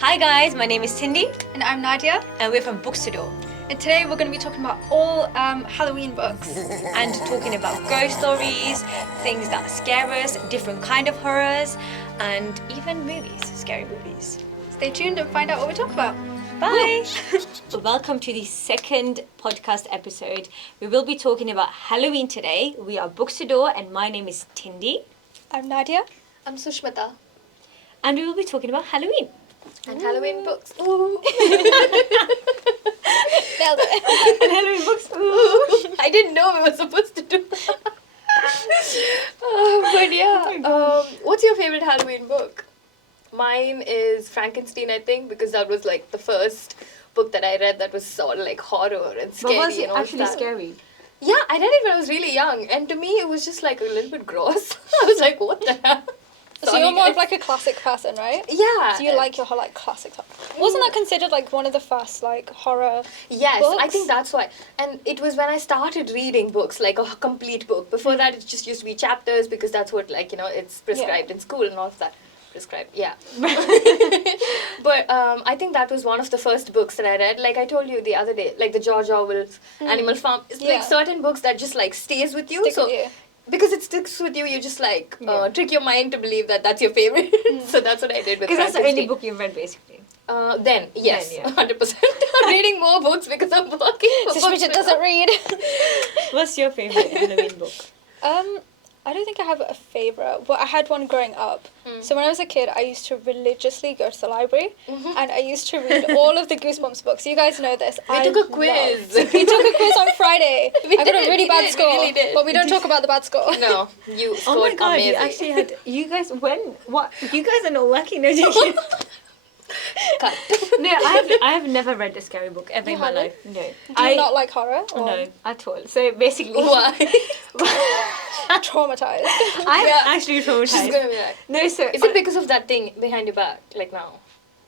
Hi guys, my name is Cindy And I'm Nadia, and we're from Books2Door and today we're going to be talking about all Halloween books. and talking about ghost stories, things that scare us, different kind of horrors and even movies, scary movies. Stay tuned and find out what we talk about. Bye! Welcome to the second podcast episode. We will be talking about Halloween today. We are Books2Door and my name is Tindy I'm Nadia. I'm Sushmita. and we will be talking about Halloween. And Halloween books. Ooh. Nailed it. And Halloween books. Ooh. I didn't know we were supposed to do that. But yeah, what's your favorite Halloween book? Mine is Frankenstein, I think, because that was like the first book that I read that was sort of like horror and scary. But was it and all actually that. scary? Yeah, I read it when I was really young, and to me it was just like a little bit gross. I was like, what the hell? So Sorry, you're more guys. of like a classic person, right? Yeah. So you like your whole like classic stuff. Wasn't that considered like one of the first like horror Yes, books? I think that's why. And it was when I started reading books, like a complete book. Before that, it just used to be chapters because that's what, like, you know, it's prescribed in school and all of that. Prescribed, yeah. But I think that was one of the first books that I read. Like I told you the other day, like the George Orwell's Animal Farm. It's Yeah. like certain books that just like stays with you. Stick so with you. because it sticks with you, you just like Yeah. trick your mind to believe that that's your favorite. So that's what I did with Because that's the only Frankenstein. book you've read basically. Then, yes, Then, yeah. 100%. I'm reading more books because I'm working for Sushmita Books2Door. doesn't read. What's your favourite Halloween book? I don't think I have a favourite, but I had one growing up. So when I was a kid, I used to religiously go to the library and I used to read all of the Goosebumps books. You guys know this. We took a quiz. We took a quiz on Friday. We I got a did, really we bad did, we score, really did. but we don't talk about the bad score. No, you Oh scored my god, amazing. you actually had. You guys, when? What? You guys are not working, no joking. Cut. No, I have never read a scary book ever in my haven't? life. No. Do you not like horror? Or No, at all. So basically. Why? traumatized? I'm Yeah. actually traumatized. She's gonna be like, No, so. is it because of that thing behind your back, like now?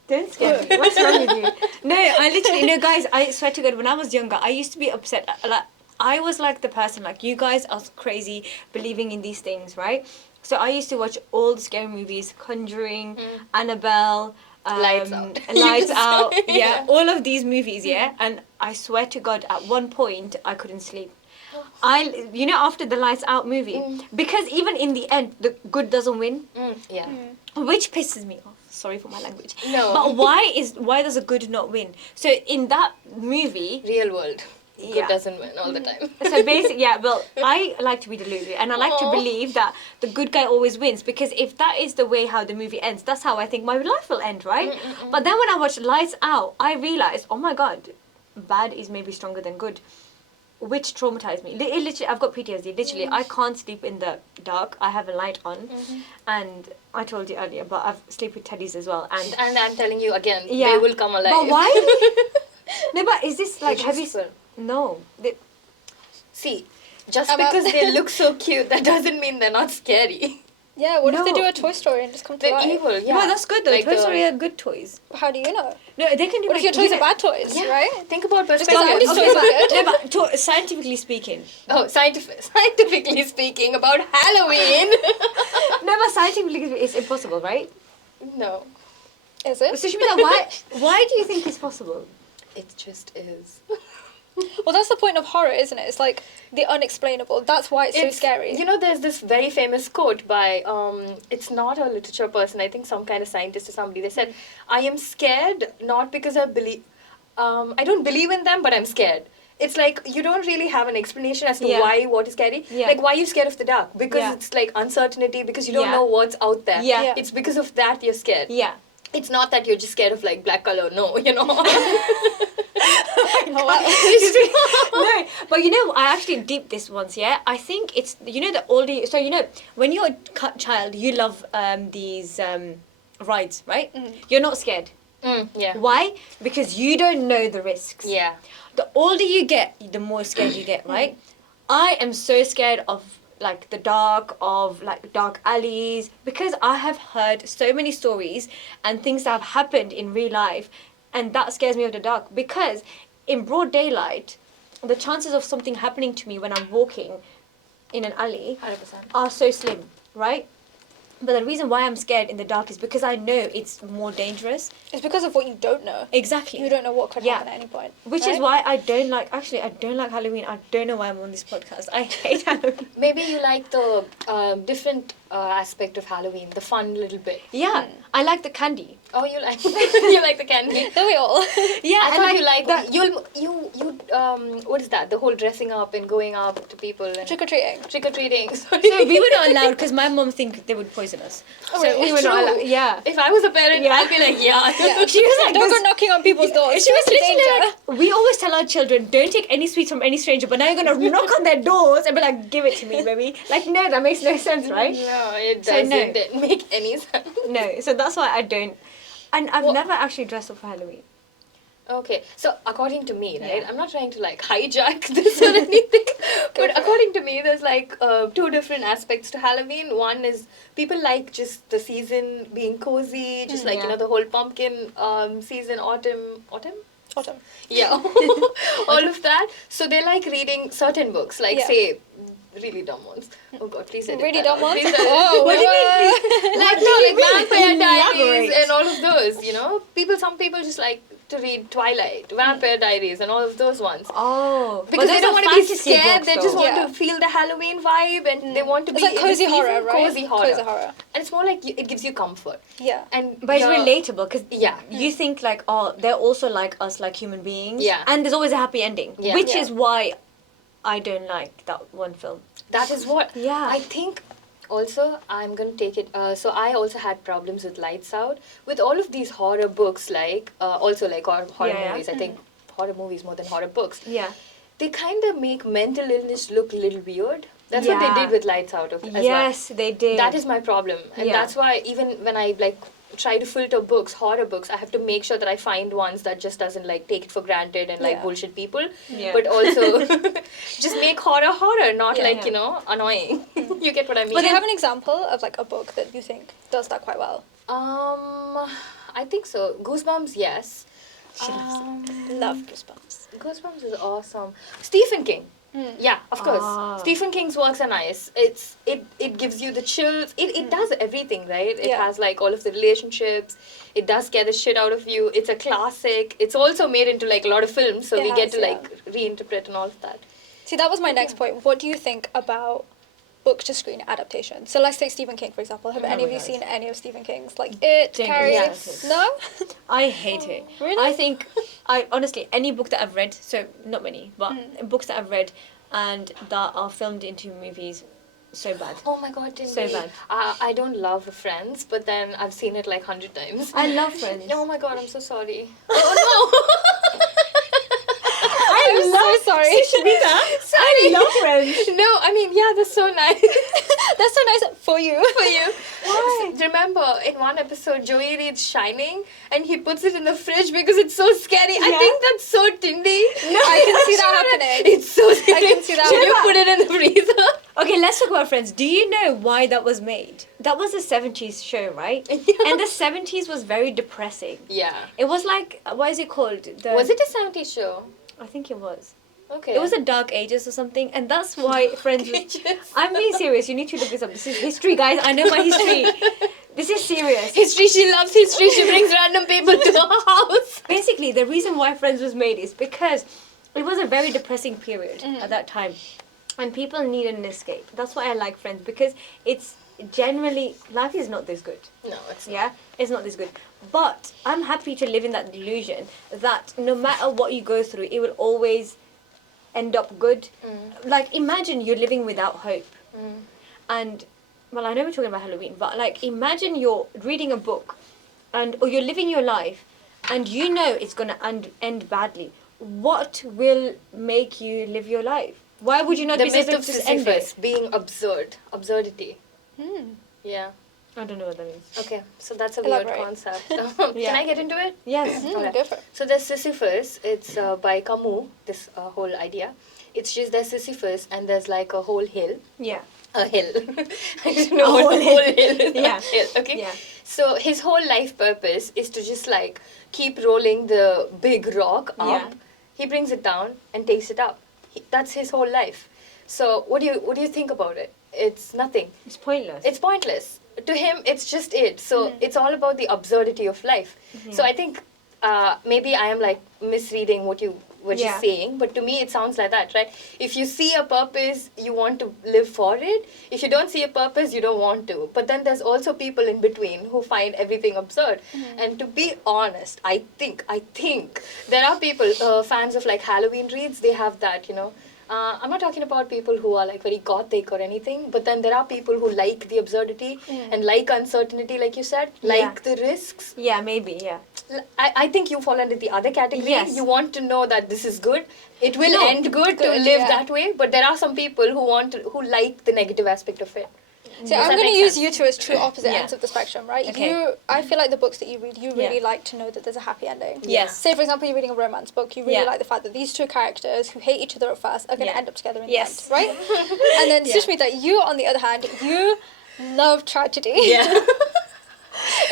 Don't scare me. What's wrong with you? No, I literally, no, guys, I swear to God, when I was younger, I used to be upset. Like, I was like the person, like, you guys are crazy believing in these things, right? So I used to watch all the scary movies, Conjuring, Annabelle, Lights Out. Lights Out, yeah, Yeah. all of these movies, yeah. And I swear to God, at one point, I couldn't sleep. You know, after the Lights Out movie, because even in the end, the good doesn't win, Yeah. which pisses me off. Sorry for my language. No. But why does a good not win? So in that movie, Real world. Yeah. Good doesn't win all the time. so basically, yeah, well, I like to be deluded and I like to Aw. believe that the good guy always wins because if that is the way how the movie ends, that's how I think my life will end, right? But then when I watched Lights Out, I realized, oh my God, bad is maybe stronger than good. Which traumatized me. Literally, I've got PTSD. Literally, I can't sleep in the dark. I have a light on, and I told you earlier, but I sleep with teddies as well. And And I'm telling you again, Yeah. they will come alive. but why? No, but is this like have you? Useful. No. See, just I'm out. because they look so cute, that doesn't mean they're not scary. Yeah, what if they No. do a Toy Story and just come to They're life? evil, yeah. Well, that's good though. Like Toy the- Story are good toys. How do you know? No, they can do. What if like, your toys you are know- bad toys, Yeah. right? Think about because perspective. Andy's toys are good. No, but scientifically speaking. Oh, scientifically speaking, about Halloween. No, but scientifically it's impossible, right? No, Is it? So Shmita, why do you think it's possible? it just is. Well, that's the point of horror, isn't it? It's like the unexplainable. That's why it's so scary. You know, there's this very famous quote by, it's not a literature person, I think some kind of scientist or somebody. They said, I am scared not because I don't believe in them, but I'm scared. It's like you don't really have an explanation as to Yeah. why what is scary. Yeah. Like, why are you scared of the dark? Because Yeah. it's like uncertainty, because you don't Yeah. know what's out there. Yeah. Yeah. It's because of that you're scared. Yeah. It's not that you're just scared of like black color, no, you know. Oh, wow. No, but you know, I actually deep this once, yeah? I think it's, you know, the older you, so you know, when you're a child, you love these rides, right? You're not scared. Yeah. Why? Because you don't know the risks. Yeah. The older you get, the more scared you get, right? I am so scared of like the dark, of like dark alleys, because I have heard so many stories and things that have happened in real life, and that scares me of the dark because in broad daylight, the chances of something happening to me when I'm walking in an alley 100%. are so slim, right? But the reason why I'm scared in the dark is because I know it's more dangerous. It's because of what you don't know. Exactly. You don't know what could Yeah. happen at any point. Which is why I don't like Halloween. I don't know why I'm on this podcast. I hate Halloween. Maybe you like the different aspect of Halloween, the fun little bit. Yeah, I like the candy. Oh, you like you like the candy. Don't we all? Yeah, I thought you like that. you what is that? The whole dressing up and going up to people and Trick or treating. trick or treating. Sorry. So we were not allowed because my mom think they would poison us. Oh, so really? we were not True. allowed. Yeah. If I was a parent, Yeah. I'd be like, yeah. She was like, Don't this- go knocking on people's doors. She was It's literally danger. like, we always tell our children, don't take any sweets from any stranger, but now you're gonna knock on their doors and be like, give it to me, baby. Like, no, that makes no sense, right? No, it So, doesn't no. make any sense. No, so that's why I don't. And I've Well- never actually dressed up for Halloween. Okay, so according to me, right, Yeah. I'm not trying to like hijack this or anything, but according to me, there's like two different aspects to Halloween. One is people like just the season being cozy, just like, you Yeah. know, the whole pumpkin season, autumn? Autumn. Yeah, all of that. So they like reading certain books, like Yeah. say, really dumb ones. Oh God, please edit Really that dumb out. ones? Please edit- Oh, What do you mean? like do you mean? Vampire Diaries Elaborate. and all of those, you know. Some people just like to read Twilight, Vampire Diaries, and all of those ones. Oh, Because they don't want to be fantasy scared, books, they just though. want Yeah. to feel the Halloween vibe, and they want to It's be like in the cozy season. horror, right? Cozy horror. Cozy horror. And it's more like it gives you comfort. Yeah. And But it's you're- relatable because Yeah. you think like, oh, they're also like us, like human beings. Yeah. And there's always a happy ending, Yeah. which Yeah. is why I don't like that one film. That is what. Yeah. I think also I'm going to take it. So I also had problems with Lights Out. With all of these horror books, like, also like horror Yeah. movies. I think horror movies more than horror books. Yeah. They kind of make mental illness look a little weird. That's what they Yeah. did with Lights Out as well. Yes, they did. That is my problem. And Yeah. that's why even when I like try to filter books, horror books, I have to make sure that I find ones that just doesn't like take it for granted and like Yeah. bullshit people. Yeah. But also just make horror, not Yeah. like, Yeah. you know, annoying. You get what I mean? But do you have an example of like a book that you think does that quite well? I think so. Goosebumps, yes. She loves it. Love Goosebumps. Goosebumps is awesome. Stephen King. Yeah, of course. Ah. Stephen King's works are nice. It gives you the chills. It does everything, right? It Yeah. has like all of the relationships. It does scare the shit out of you. It's a classic. It's also made into like a lot of films, so It we get has, to yeah. like reinterpret and all of that. See, that was my next point. What do you think about book to screen adaptation? So let's take Stephen King, for example. Have Oh any my of you God. seen any of Stephen King's? Like It, Don't Carrie? get Yes. No? I hate it. Really? I think, honestly, any book that I've read, so not many, but books that I've read and that are filmed into movies, so bad. Oh my god, didn't So we? bad. I don't love Friends, but then I've seen it like 100 times. I love Friends. Oh my god, I'm so sorry. Oh I'm so sorry. I love Friends. no! No, I mean, yeah, that's so nice. That's so nice for you. For you. Why? Remember, in one episode, Joey reads Shining and he puts it in the fridge because it's so scary. I Yeah. think that's so tindy. No, I can see that happening. It's so scary. can see that Should you happening. put it in the freezer? Okay, let's talk about Friends. Do you know why that was made? That was a 70s show, right? Yeah. And the 70s was very depressing. Yeah. It was like, what is it called? Was it a 70s show? I think it was. Okay. It was the Dark Ages or something, and that's why Friends was... Ages. I'm being serious. You need to look this up. This is history, guys. I know my history. This is serious. History, she loves history. She brings random people to her house. Basically, the reason why Friends was made is because it was a very depressing period at that time, and people needed an escape. That's why I like Friends, because it's generally... Life is not this good. No, it's not. Yeah, it's not this good. But I'm happy to live in that delusion that no matter what you go through, it will always end up good. Like, imagine you're living without hope. And, well, I know we're talking about Halloween, but like, imagine you're reading a book or you're living your life and you know it's going to end badly. What will make you live your life? Why would you not The be myth able of to just end it? Sisyphus being absurdity. Yeah. I don't know what that means. Okay, so that's a Elaborate. weird concept. Yeah. Can I get into it? Yes. Okay. Go for it. So there's Sisyphus. It's by Camus. This whole idea. It's just there's Sisyphus and there's like a whole hill. Yeah. A hill. I don't know A what whole a whole hill. hill is. Yeah. Hill, okay. Yeah. So his whole life purpose is to just like keep rolling the big rock up. Yeah. He brings it down and takes it up. That's his whole life. So what do you think about it? It's nothing. It's pointless. It's pointless. to him, it's just it. So it's all about the absurdity of life. So I think maybe I am like misreading what you're saying, but to me it sounds like that, right? If you see a purpose, you want to live for it. If you don't see a purpose, you don't want to. But then there's also people in between who find everything absurd. And to be honest, I think there are people, fans of like Halloween reads, they have that, you know. I'm not talking about people who are like very gothic or anything, but then there are people who like the absurdity and like uncertainty, like you said, like the risks. Yeah, maybe, yeah. I think you fall under the other category. Yes. You want to know that this is good. It will end good to live that way, but there are some people who like the negative aspect of it. So I'm going to use you two as two opposite ends of the spectrum, right? Okay. I feel like the books that you read, you really like to know that there's a happy ending. Yes. Say, for example, you're reading a romance book, you really like the fact that these two characters who hate each other at first are going to end up together in the end, right? And then Sushmita, you, on the other hand, you love tragedy. Yeah.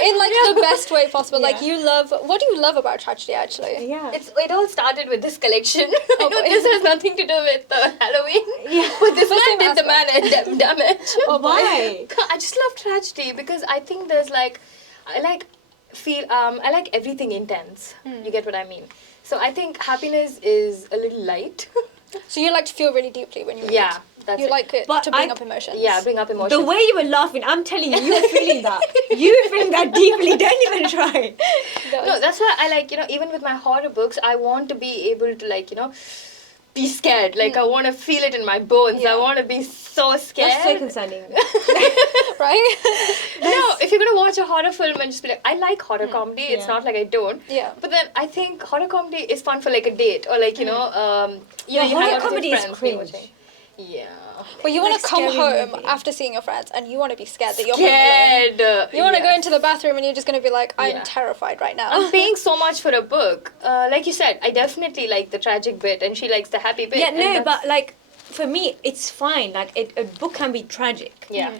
In like the best way possible. Like you love, what do you love about tragedy actually? Yeah. It all started with this collection. I know this has nothing to do with Halloween. Yeah. But this man did the man and damage. Oh, why? I just love tragedy because I think there's like, I like everything intense. You get what I mean? So I think happiness is a little light. So you like to feel really deeply when you read? Yeah. That's you like it to bring up emotions. Yeah, bring up emotions. The way you were laughing, I'm telling you, you were feeling that. You were feeling that deeply. Don't even try. No, that's why I like, you know, even with my horror books, I want to be able to like, you know, be scared. Like I want to feel it in my bones. I want to be so scared. That's so concerning. Right? No, if you're going to watch a horror film and just be like, I like horror comedy. It's not like I don't. Yeah. But then I think horror comedy is fun for like a date or like, you know, you horror comedy is cringe. Yeah. Well, you want to come home after seeing your friends and you want to be scared that you're home alone. You want to go into the bathroom and you're just going to be like, I'm terrified right now. I'm paying so much for a book. Like you said, I definitely like the tragic bit and she likes the happy bit. Yeah, no, but like for me, it's fine. Like a book can be tragic. Yeah.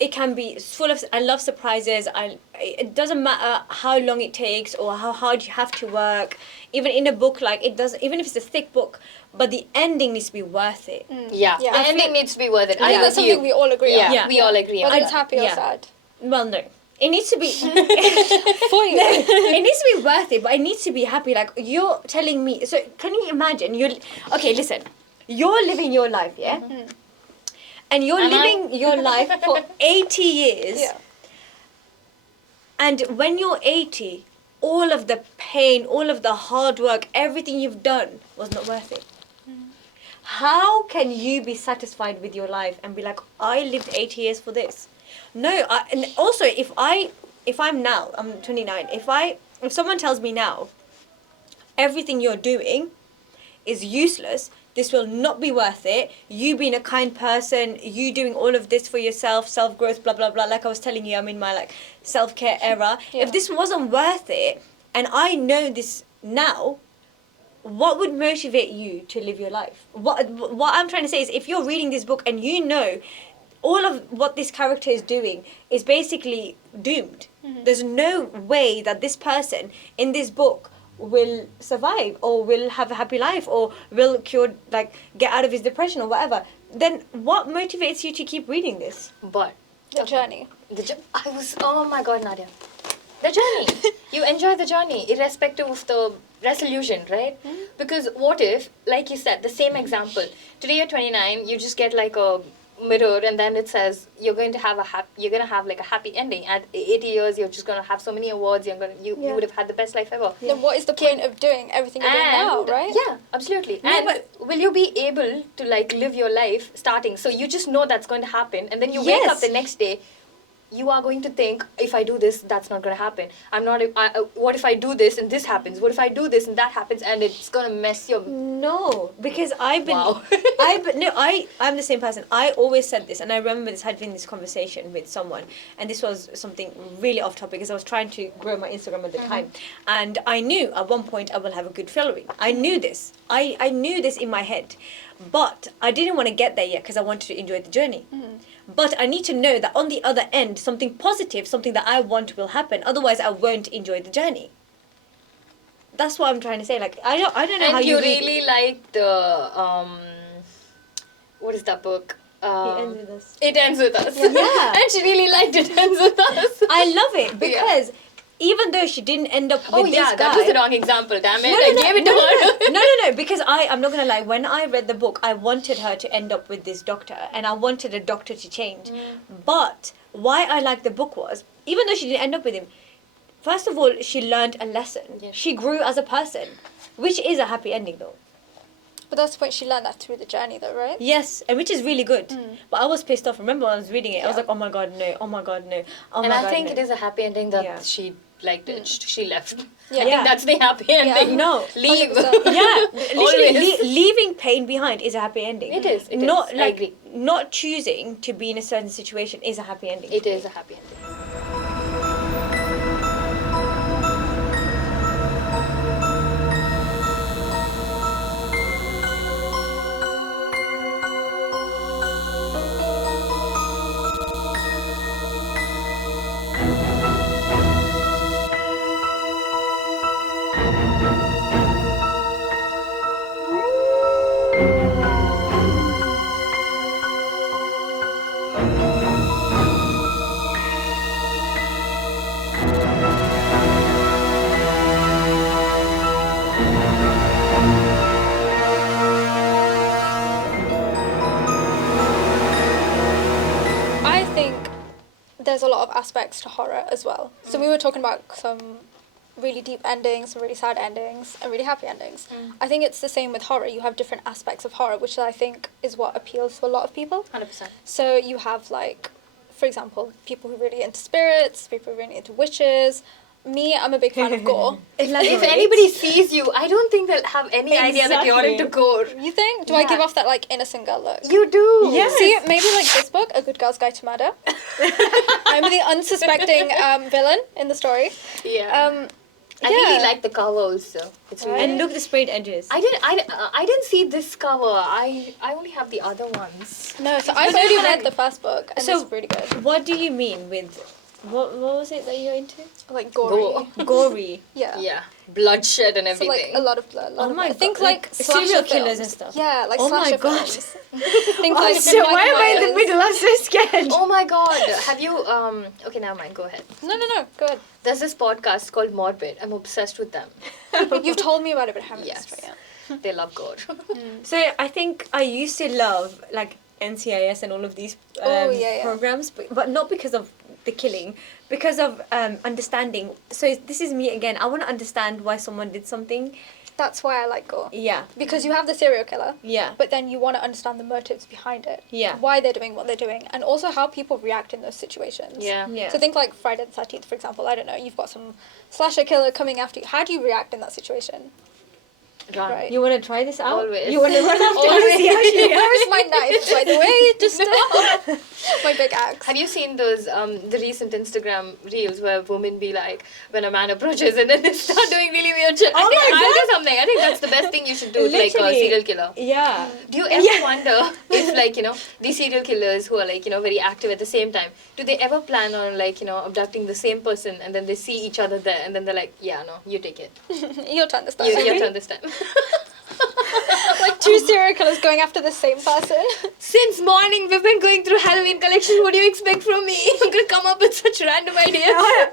It can be full of. I love surprises. It doesn't matter how long it takes or how hard you have to work. Even in a book, like it doesn't. Even if it's a thick book, but the ending needs to be worth it. Yeah. The ending needs to be worth it. I think that's something we all agree on. Yeah, we all agree on. Whether it's happy or sad. Well, no. It needs to be for you. it needs to be worth it, but it needs to be happy. Like you're telling me. So can you imagine? Listen. You're living your life, yeah. And you're living your life for 80 years. Yeah. And when you're 80, all of the pain, all of the hard work, everything you've done was not worth it. How can you be satisfied with your life and be like, I lived 80 years for this? No, and also if I'm now, I'm 29, if someone tells me now, everything you're doing is useless, this will not be worth it, you being a kind person, you doing all of this for yourself, self-growth, blah, blah, blah, like I was telling you, I'm in my like self-care era. If this wasn't worth it, and I know this now, what would motivate you to live your life? What I'm trying to say is, if you're reading this book and you know all of what this character is doing is basically doomed, there's no way that this person in this book will survive or will have a happy life or will get out of his depression or whatever, then what motivates you to keep reading this? But the journey. Oh my god, Nadia. The journey. You enjoy the journey irrespective of the resolution, right? Because what if, like you said, the same example, today you're 29, you just get like a mirror and then it says you're going to have like a happy ending. At 80 years you're just going to have so many awards, you would have had the best life ever. Then what is the point of doing everything you're doing now, right? Yeah, absolutely. And will you be able to like live your life starting? So you just know that's going to happen and then you wake up the next day, you are going to think, if I do this, that's not going to happen. What if I do this and this happens? What if I do this and that happens and it's going to mess your... No, because I'm the same person. I always said this, and I remember having this conversation with someone, and this was something really off topic because I was trying to grow my Instagram at the time, and I knew at one point I will have a good following. I knew this. I knew this in my head, but I didn't want to get there yet because I wanted to enjoy the journey. But I need to know that on the other end, something positive, something that I want will happen. Otherwise, I won't enjoy the journey. That's what I'm trying to say. Like, I don't know how you really like the, what is that book? It ends with us. It ends with us. Yeah. And she really liked It Ends With Us. I love it because even though she didn't end up with this guy... that was the wrong example, damn it. I gave it to her. No, because I'm not going to lie, when I read the book, I wanted her to end up with this doctor and I wanted the doctor to change. But why I liked the book was, even though she didn't end up with him, first of all, she learned a lesson. Yes. She grew as a person, which is a happy ending though. But that's the point, she learned that through the journey though, right? Yes, and which is really good. But I was pissed off. Remember when I was reading it, I was like, oh my god, no, oh my god, no, oh my And god, I think no. it is a happy ending that she like ditched. She left. Yeah. I think that's the happy ending. No. Leave. 100%. Yeah, literally Always. leaving pain behind is a happy ending. It is. It Not is. like I agree. not choosing to be in a certain situation is a happy ending. It is a happy ending. I think there's a lot of aspects to horror as well. So we were talking about some really deep endings, some really sad endings, and really happy endings. I think it's the same with horror. You have different aspects of horror, which I think is what appeals to a lot of people. 100%. So you have, like, for example, people who are really into spirits, people who are really into witches. Me, I'm a big fan of gore. If anybody sees you, I don't think they'll have any idea that you're Exactly. into gore. You think? Do I give off that, like, innocent girl look? You do. Yes. See, maybe like this book, A Good Girl's Guide to Murder. I'm the unsuspecting villain in the story. Yeah. I yeah. really like the cover also. It's really And look at the sprayed edges. I didn't see this cover. I only have the other ones. No, so I've already read the first book, and So- it's really good. What do you mean with what was it that you're into? Like gory. Gore. Gory. Yeah. Yeah, bloodshed and So everything. like a lot of blood. Oh my I think God, like serial slasher killers films. and stuff. Yeah, like Oh my slasher God. films. Think like So why am I in the Myers. middle? I'm so scared. Oh my god, have you okay, never mind, go ahead. No, go ahead. There's this podcast called Morbid. I'm obsessed with them. You've told me about it, but I haven't Yes. listened to it yet. They love gore. So I think I used to love like NCIS and all of these programs, but not because of the killing, because of understanding. So this is me again. I want to understand why someone did something. That's why I like gore. Yeah. Because you have the serial killer, Yeah. but then you want to understand the motives behind it. Yeah. Why they're doing what they're doing, and also how people react in those situations. Yeah. Yeah. So think like Friday the 13th, for example. I don't know, you've got some slasher killer coming after you. How do you react in that situation? Run. Right. You want to try this out? Always. You want to run after Always. and see how she Where is my knife, by the way? Just my big axe. Have you seen those the recent Instagram reels where women be like, when a man approaches and then they start doing really weird shit? Oh I think my I'll God. do something. I think that's the best thing you should do with like a Literally. serial killer. Yeah. Do you ever wonder if like, these serial killers who are like, very active at the same time, do they ever plan on like, abducting the same person and then they see each other there and then they're like, yeah, no, you take it. Your turn this time. Your turn this time. Like two serial killers going after the same person. Since morning we've been going through Halloween collection. What do you expect from me? I'm gonna come up with such random ideas.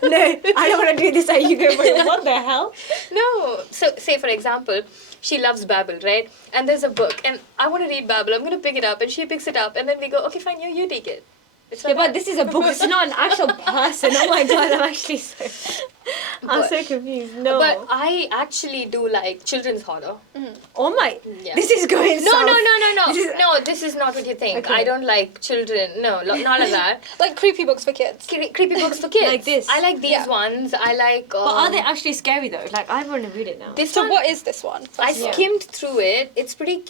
No, I don't want to do this. Are you going? Wait, what the hell? No. So say for example, she loves Babel, right? And there's a book and I want to read Babel. I'm gonna pick it up and she picks it up and then we go, okay, fine, you take it. It's Yeah, not but this is a book. It's not an actual person. Oh my god, I'm actually so. I'm so confused. No. But I actually do like children's horror. Oh my. Yeah. This is going No, south. no. This is- No, this is not what you think. Okay. I don't like children. No, not like that. Like creepy books for kids. Creepy books for kids. Like this. I like these Yeah. ones. I like. But are they actually scary though? Like I want to read it now. This So one, what is this one? I Yeah. skimmed through it. It's pretty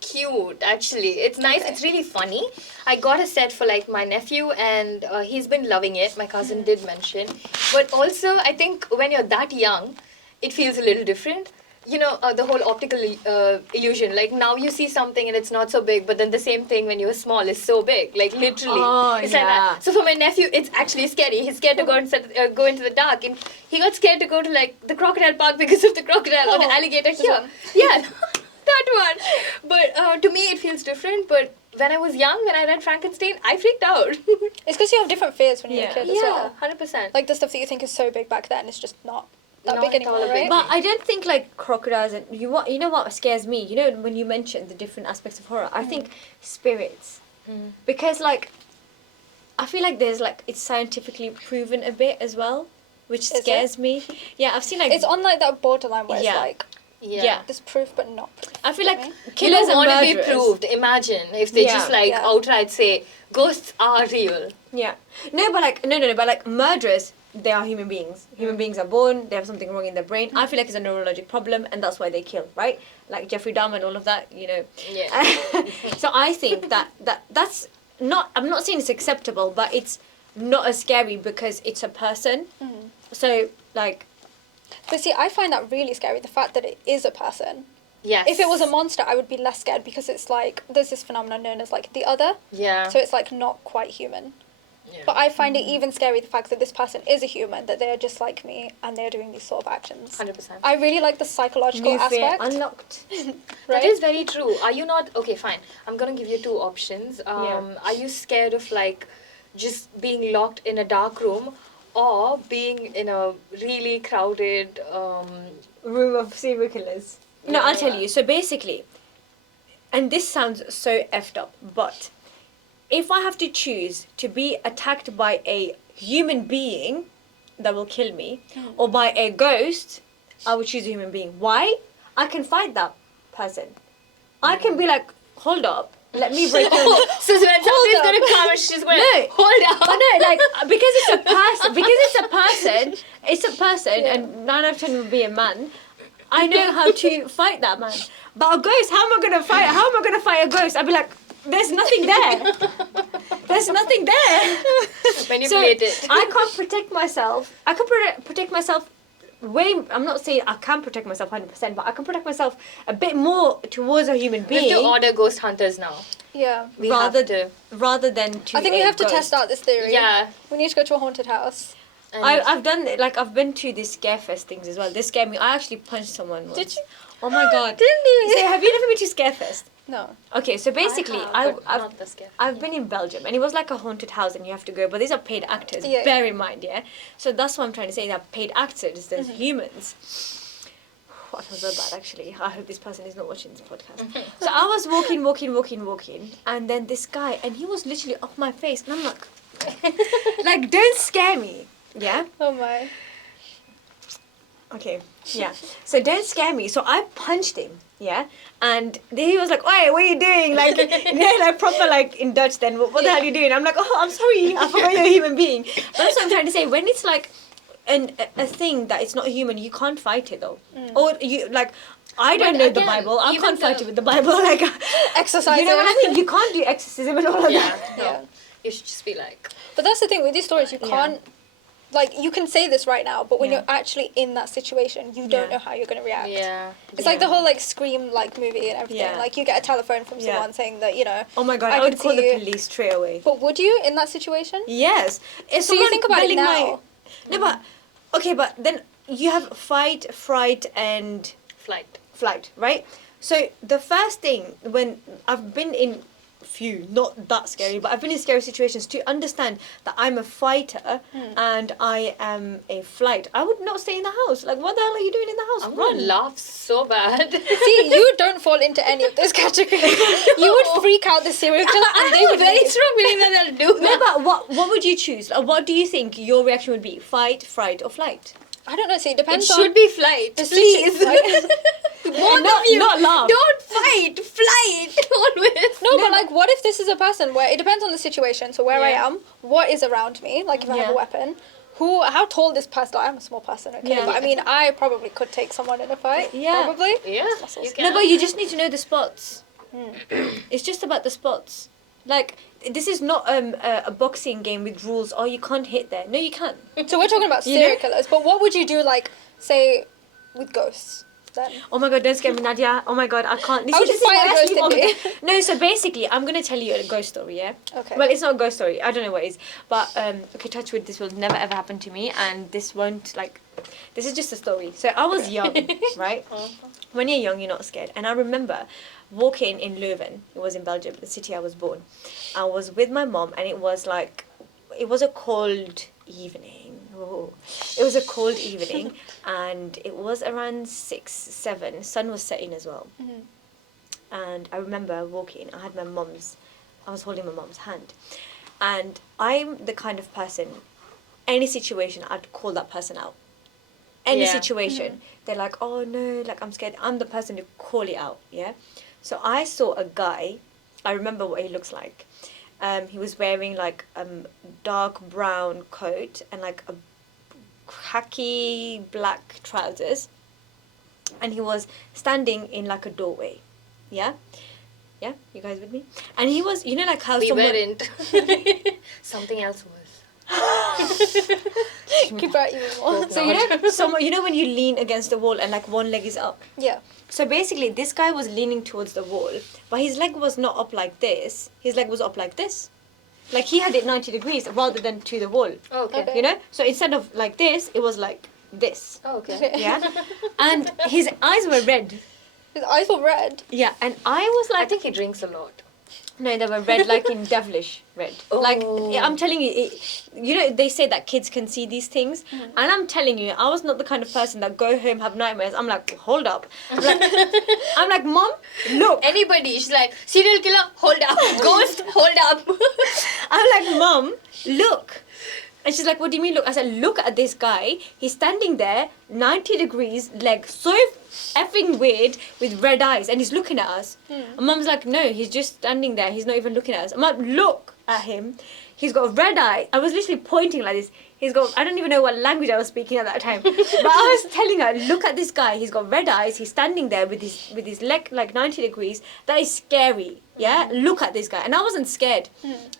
cute actually. It's nice. Okay. It's really funny. I got a set for like my nephew and he's been loving it. My cousin did mention. But also I think when you're that young, it feels a little different. The whole optical illusion. Like now you see something and it's not so big, but then the same thing when you were small is so big. Like literally. Oh, It's like that. So for my nephew, it's actually scary. He's scared to go into the dark. And he got scared to go to like the crocodile park because of the crocodile or the alligator here. one. Yeah, that one. But to me, it feels different. But when I was young, when I read Frankenstein, I freaked out. It's because you have different fears when you're a kid as well. 100%. Like the stuff that you think is so big back then is just not that Not big at all anymore, big. right? But I don't think like crocodiles and you know what scares me? You know when you mentioned the different aspects of horror, I think spirits. Because like I feel like there's like it's scientifically proven a bit as well, which Is scares me. Yeah, I've seen like It's on like that borderline where it's like yeah. there's proof but not proof. I feel You like know what I mean? killers You don't and want to be murderers. proved. Imagine if they just like outright say ghosts are real. Yeah. No, but like no, but like murderers, they are human beings. Human beings are born, they have something wrong in their brain. I feel like it's a neurologic problem and that's why they kill, right? Like Jeffrey Dahmer and all of that, you know. Yeah. So I think that's not, I'm not saying it's acceptable, but it's not as scary because it's a person. So like But see, I find that really scary, the fact that it is a person. Yes. If it was a monster, I would be less scared because it's like, there's this phenomenon known as like the other. Yeah. So it's like not quite human. Yeah. But I find it even scary the fact that this person is a human, that they're just like me and they're doing these sort of actions. 100%. I really like the psychological new fear aspect. unlocked. Right? That is very true. Are you not okay? Fine. I'm gonna give you two options. Are you scared of like just being locked in a dark room, or being in a really crowded? Room of serial killers. No, I'll tell you. So basically, and this sounds so effed up, but if I have to choose to be attacked by a human being that will kill me, or by a ghost, I would choose a human being. Why? I can fight that person. I can be like, hold up, let me break your neck. So when somebody's gonna come and she's going, hold up. But no, like because it's a person, and 9 out of 10 will be a man. I know how to fight that man. But a ghost, how am I gonna fight? How am I gonna fight a ghost? I'd be like, there's nothing there. There's nothing there. Manipulate So I can't protect myself. I can protect myself I'm not saying I can protect myself 100%, but I can protect myself a bit more towards a human We have being. to order ghost hunters now. Yeah. We rather have to. rather than to I think we a have to ghost. test out this theory. Yeah. We need to go to a haunted house. And I've done like I've been to these Scarefest things as well. This scared me. I actually punched someone once. Did you? Oh my god. Didn't you? So have you never been to Scarefest? No. Okay, so basically I've I've not the scare. I've been in Belgium and it was like a haunted house and you have to go, but these are paid actors. Yeah, Bear in mind, yeah. So that's what I'm trying to say. That paid actors, there's humans. I feel so bad actually. I hope this person is not watching this podcast. So I was walking, and then this guy, and he was literally off my face, and I'm like, don't scare me, yeah. Oh my. Okay, yeah. So don't scare me. So I punched him, yeah. And then he was like, "Oi, what are you doing?" Like, like proper like in Dutch. Then what the hell are you doing? I'm like, "Oh, I'm sorry. I forgot you're a human being." But that's what I'm trying to say. When it's like a thing that it's not human, you can't fight it though. Or you like. I don't know the again, Bible. I even can't fight the- it with the Bible. Like, Exercise. you know what I mean? You can't do exorcism and all of Yeah. that. No. Yeah. You should just be like. But that's the thing with these stories. You can't. Like, you can say this right now, but when Yeah. you're actually in that situation, you don't Yeah. know how you're going to react. Yeah. It's like the whole, like, Scream, like, movie and everything. Yeah. Like, you get a telephone from Yeah. someone saying that, you know... Oh my god! I I would could call see the you. police straight away. But would you in that situation? Yes. If So you someone think about it belling now. No, but okay, but then you have fight, fright, and flight, right? So the first thing when I've been in few, not that scary, but I've been in scary situations to understand that I'm a fighter and I am a flight. I would not stay in the house. Like, what the hell are you doing in the house? I'm gonna laugh so bad. See, you don't fall into any of those categories. You would freak out the serial killer and they would very leave. strong believe that they'll do No, that. but what would you choose? Like, what do you think your reaction would be? Fight, fright, or flight? I don't know, see, it It depends on... should be flight, the please. situ- Both not, of you, not laugh. don't fight, flight always. No, but like, what if this is a person where it depends on the situation? So where I Yeah. am, what is around me? Like, if I have Yeah. a weapon, how tall this person? I'm a small person, okay. Yeah. But I mean, I probably could take someone in a fight. Yeah. Probably. Yeah, Muscles. you can. No, but you just need to know the spots. It's just about the spots. Like, this is not a boxing game with rules. Oh, you can't hit there. No, you can't. So we're talking about You serial know? killers. But what would you do? Like, say, with ghosts? then? Oh my god, don't scare me, Nadia. Oh my god, I can't. How would you find a ghost in me? No, so basically, I'm going to tell you a ghost story, yeah? Okay. Well, it's not a ghost story. I don't know what it is. But, okay, touch wood, this will never ever happen to me. And this won't, like, this is just a story. So I was young, right? When you're young, you're not scared. And I remember walking in Leuven. It was in Belgium, the city I was born. I was with my mom, and it was like, it was a cold evening. Oh, it was a cold evening, and it was around 6, 7. Sun was setting as well. And I remember walking. I was holding my mom's hand, and I'm the kind of person, any situation, I'd call that person out. Any situation, they're like, oh no, like I'm scared. I'm the person to call it out. Yeah. So I saw a guy. I remember what he looks like. He was wearing like dark brown coat and like a khaki black trousers, and he was standing in like a doorway. Yeah, you guys with me? And he was, you know, like how we weren't. Something else was. Keep out even more. So you know when you lean against the wall and like one leg is up. Yeah. So basically, this guy was leaning towards the wall, but his leg was not up like this. His leg was up like this. Like he had it 90 degrees rather than to the wall. Oh, okay. You know? So instead of like this, it was like this. Oh, okay. Yeah? And his eyes were red. His eyes were red. Yeah, and I was like... I think he drinks a lot. No, they were red, like in devilish red. Oh. Like, I'm telling you, you know, they say that kids can see these things. And I'm telling you, I was not the kind of person that go home, have nightmares. I'm like, hold up. I'm like, Mom, look. Anybody, she's like, serial killer, hold up. Ghost, hold up. I'm like, Mom, look. And she's like, what do you mean, look? I said, look at this guy. He's standing there, 90 degrees, leg so effing weird with red eyes. And he's looking at us. And Mum's like, no, he's just standing there. He's not even looking at us. I'm like, look at him. He's got red eye. I was literally pointing like this. He's got, I don't even know what language I was speaking at that time. But I was telling her, look at this guy. He's got red eyes. He's standing there with his leg like 90 degrees. That is scary. Yeah? Look at this guy. And I wasn't scared.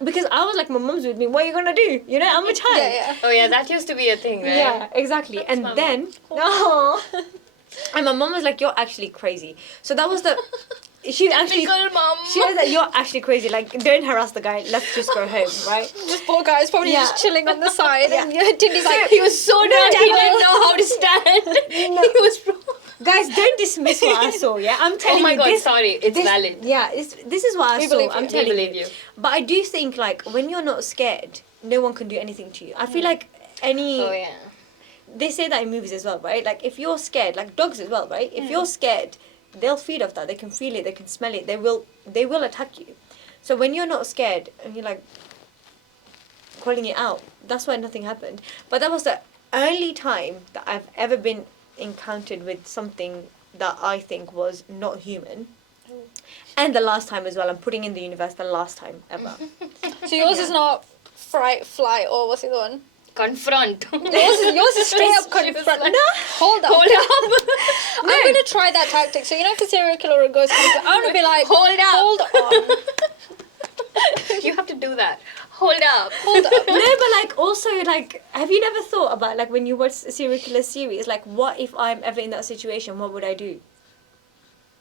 Because I was like, my mum's with me. What are you going to do? You know, I'm a child. Yeah. Oh, yeah, that used to be a thing, right? Yeah, exactly. That's And my then, no. And my mum was like, you're actually crazy. So that was the... She actually, Mom. she was like, you're actually crazy. Like, don't harass the guy. Let's just go home, right? This poor guy is probably just chilling on the side, and Tindy's like, He was so nervous. He didn't know how to stand. He was Guys, don't dismiss what I saw, yeah? I'm telling you. Oh my God, this, sorry. It's this, valid. Yeah, this is what I saw. I'm telling we believe you. But I do think, like, when you're not scared, no one can do anything to you. I feel like any... Oh, yeah. They say that in movies as well, right? Like, if you're scared, like dogs as well, right? If you're scared, they'll feed off that. They can feel it. They can smell it. They will attack you. So when you're not scared and you're like calling it out, that's why nothing happened. But that was the only time that I've ever been encountered with something that I think was not human. And the last time as well. I'm putting in the universe the last time ever. so yours is not fright, flight, or what's the other one? Confront. Yours is straight up confront. Like, No, hold up. Hold up. I'm going to try that tactic. So, you know, if a serial killer or a ghost comes, I'm going to be like, Hold up. hold on. You have to do that. Hold up. Hold up. No, but like also like, have you never thought about like when you watch a serial killer series, like what if I'm ever in that situation? What would I do?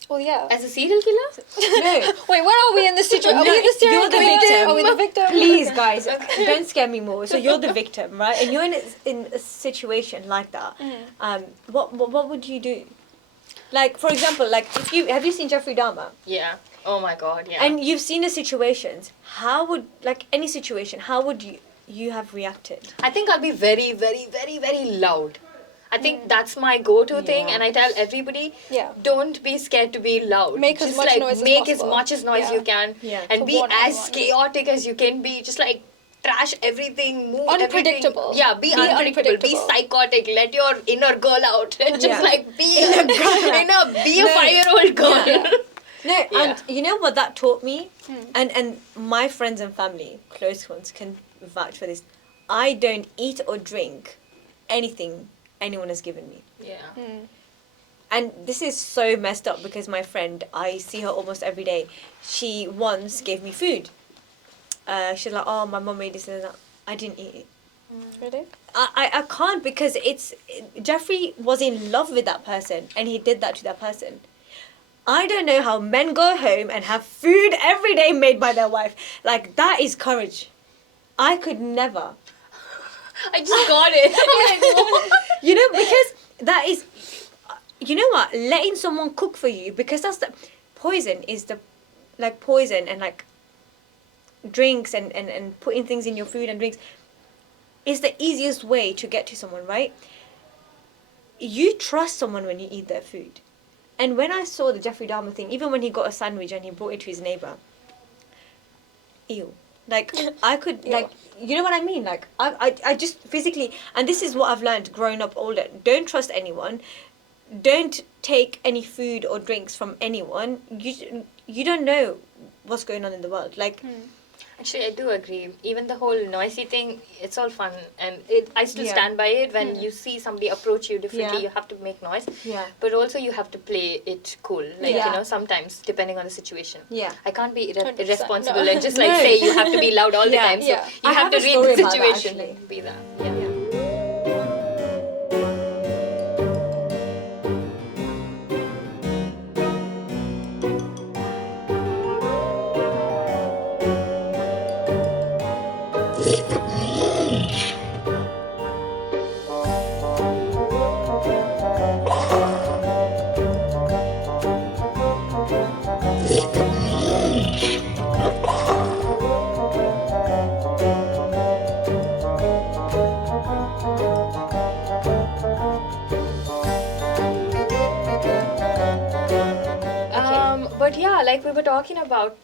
Well, yeah. As a serial killer? No. Wait, where are we in this situation? Are we the serial You're the killer? victim. Are we the victim? Please, guys, don't scare me more. So you're the victim, right? And you're in a situation like that. What would you do? Like, for example, like have you seen Jeffrey Dahmer? Yeah. Oh my God, yeah. And you've seen the situations. How would like any situation? How would you have reacted? I think I'll be very, very, very, very loud. I think that's my go-to thing, and I tell everybody, don't be scared to be loud. Make just as much like noise make as as much as noise you can, and To be warn as everyone. chaotic as you can be. Just like trash everything, move Unpredictable. everything. Yeah, be unpredictable. Be psychotic. Let your inner girl out. Just like be a 5-year-old girl. Yeah. No, and you know what that taught me? And my friends and family, close ones, can vouch for this. I don't eat or drink anything anyone has given me. Yeah. And this is so messed up because my friend, I see her almost every day. She once gave me food. She's like, oh, my mom made this and that. I didn't eat it. Really? I can't, because Jeffrey was in love with that person and he did that to that person. I don't know how men go home and have food every day made by their wife. Like, that is courage. I could never. I just got it. I'm like, what? You know, because that is, you know what, letting someone cook for you, because that's the poison and like drinks and putting things in your food and drinks is the easiest way to get to someone, right? You trust someone when you eat their food. And when I saw the Jeffrey Dahmer thing, even when he got a sandwich and he brought it to his neighbor, ew. Like, I could, like, you know what I mean? Like, I just physically, and this is what I've learned growing up older. Don't trust anyone. Don't take any food or drinks from anyone. You don't know what's going on in the world. Like, Actually, I do agree. Even the whole noisy thing, it's all fun. And I still stand by it. When you see somebody approach you differently, you have to make noise. Yeah. But also you have to play it cool. Like, you know, sometimes, depending on the situation. Yeah. I can't be 100%, irresponsible no. and just like say you have to be loud all the time. So Yeah. you I have have to a read the story about that, situation actually. and be that. yeah. But yeah, like we were talking about,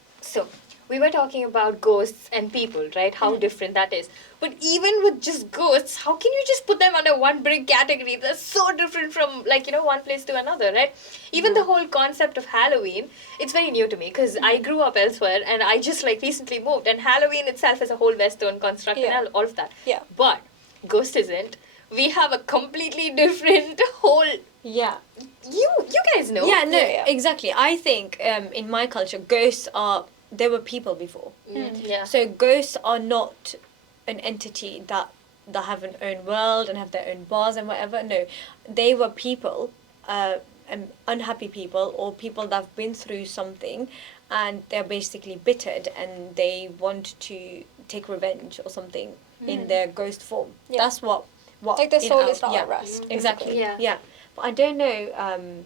we were talking about ghosts and people, right? How different that is. But even with just ghosts, how can you just put them under one big category? They're so different from, like, you know, one place to another, right? Even the whole concept of Halloween, it's very new to me because I grew up elsewhere and I just, like, recently moved. And Halloween itself is a whole Western construct and all of that. Yeah. But ghost isn't. We have a completely different whole... Yeah. You guys know. Yeah, no, Yeah. exactly. I think in my culture, ghosts they were people before. Yeah. So ghosts are not an entity that have an own world and have their own bars and whatever. No, they were people, unhappy people or people that have been through something, and they're basically bittered and they want to take revenge or something in their ghost form. Yeah. That's what Like their in soul our- is not yeah, at rest. Exactly. Yeah. Yeah. But I don't know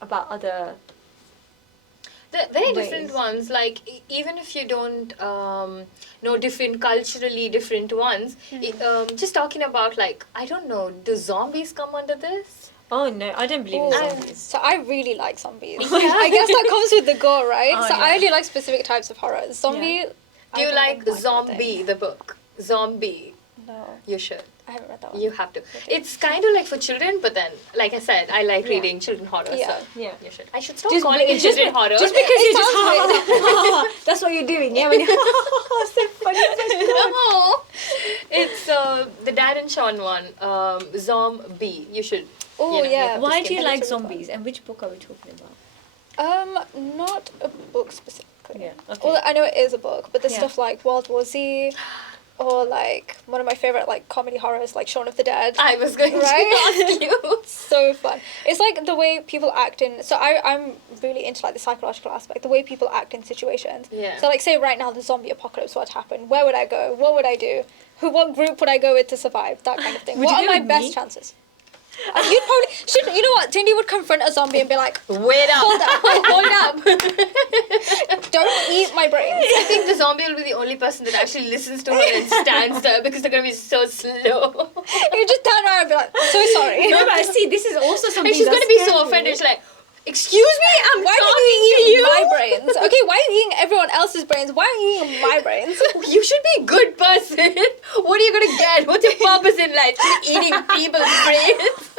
about other. The very ways. different ones, like even if you don't know different culturally different ones, just talking about, like, I don't know, do zombies come under this? Oh no, I don't believe in Ooh. zombies. So I really like zombies. I guess that comes with the gore, right? Oh, so yeah. I only like specific types of horror. Zombie. Do you like my kind of Zombie, thing. the book? Zombie. No, You should. I haven't read that one. You have to. It's kind of like for children, but then, like I said, I like reading children horror, Yeah. so Yeah. you should. I should stop calling it just children horror. Just because you just sounds that's what you're doing, yeah. When you're so funny. No. It's the Dan and Sean one, Zombie. You should. Oh, yeah. Why do you It's like really fun. zombies? And which book are we talking about? Not a book specifically. Yeah. Okay. Well, I know it is a book, but there's Yeah. stuff like World War Z, or like one of my favorite like comedy horrors, like Shaun of the Dead. I was going Right? to ask you. So fun. It's like the way people act in. So I'm really into like the psychological aspect, the way people act in situations. Yeah. So like say right now the zombie apocalypse would happen. Where would I go? What would I do? What group would I go with to survive? That kind of thing. Would What you are go my with best me? chances? You'd probably you know what? Tindy would confront a zombie and be like, Wait up. hold up, Hold up. don't eat my brains. I think the zombie will be the only person that actually listens to her and stands there because they're going to be so slow. You just turn around and be like, so sorry. No, but see, this is also something. And she's that's going to be so scary. offended. She's like, excuse me, I'm Why are talking you to eating you. my brains? Okay, why are you eating everyone else's brains? Why are you eating my brains? You should be a good person. What are you going to get? What's your purpose in life? Just eating people's brains?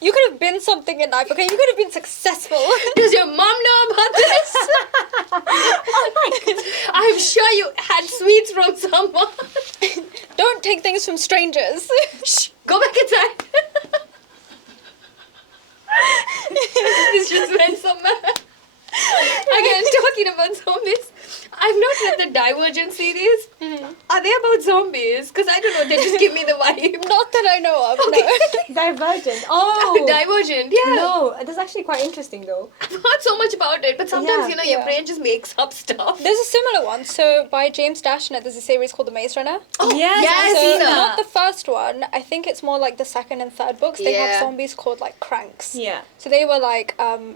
You could have been something in life, okay? You could have been successful. Does your mom know about this? I'm sure you had sweets from someone. Don't take things from strangers. Shh, go back inside. This just went somewhere. Again, talking about zombies. I've not read the Divergent series, Are they about zombies? Because I don't know, they just give me the vibe. Not that I know of, no. Divergent. Oh. Divergent, yeah. No, that's actually quite interesting though. I've heard so much about it, but sometimes, Yeah. your brain just makes up stuff. There's a similar one. So by James Dashner, there's a series called The Maze Runner. Oh, Yes, yes, So Zena. not the first one. I think it's more like the second and third books. They have Yeah. zombies called like cranks. Yeah. So they were like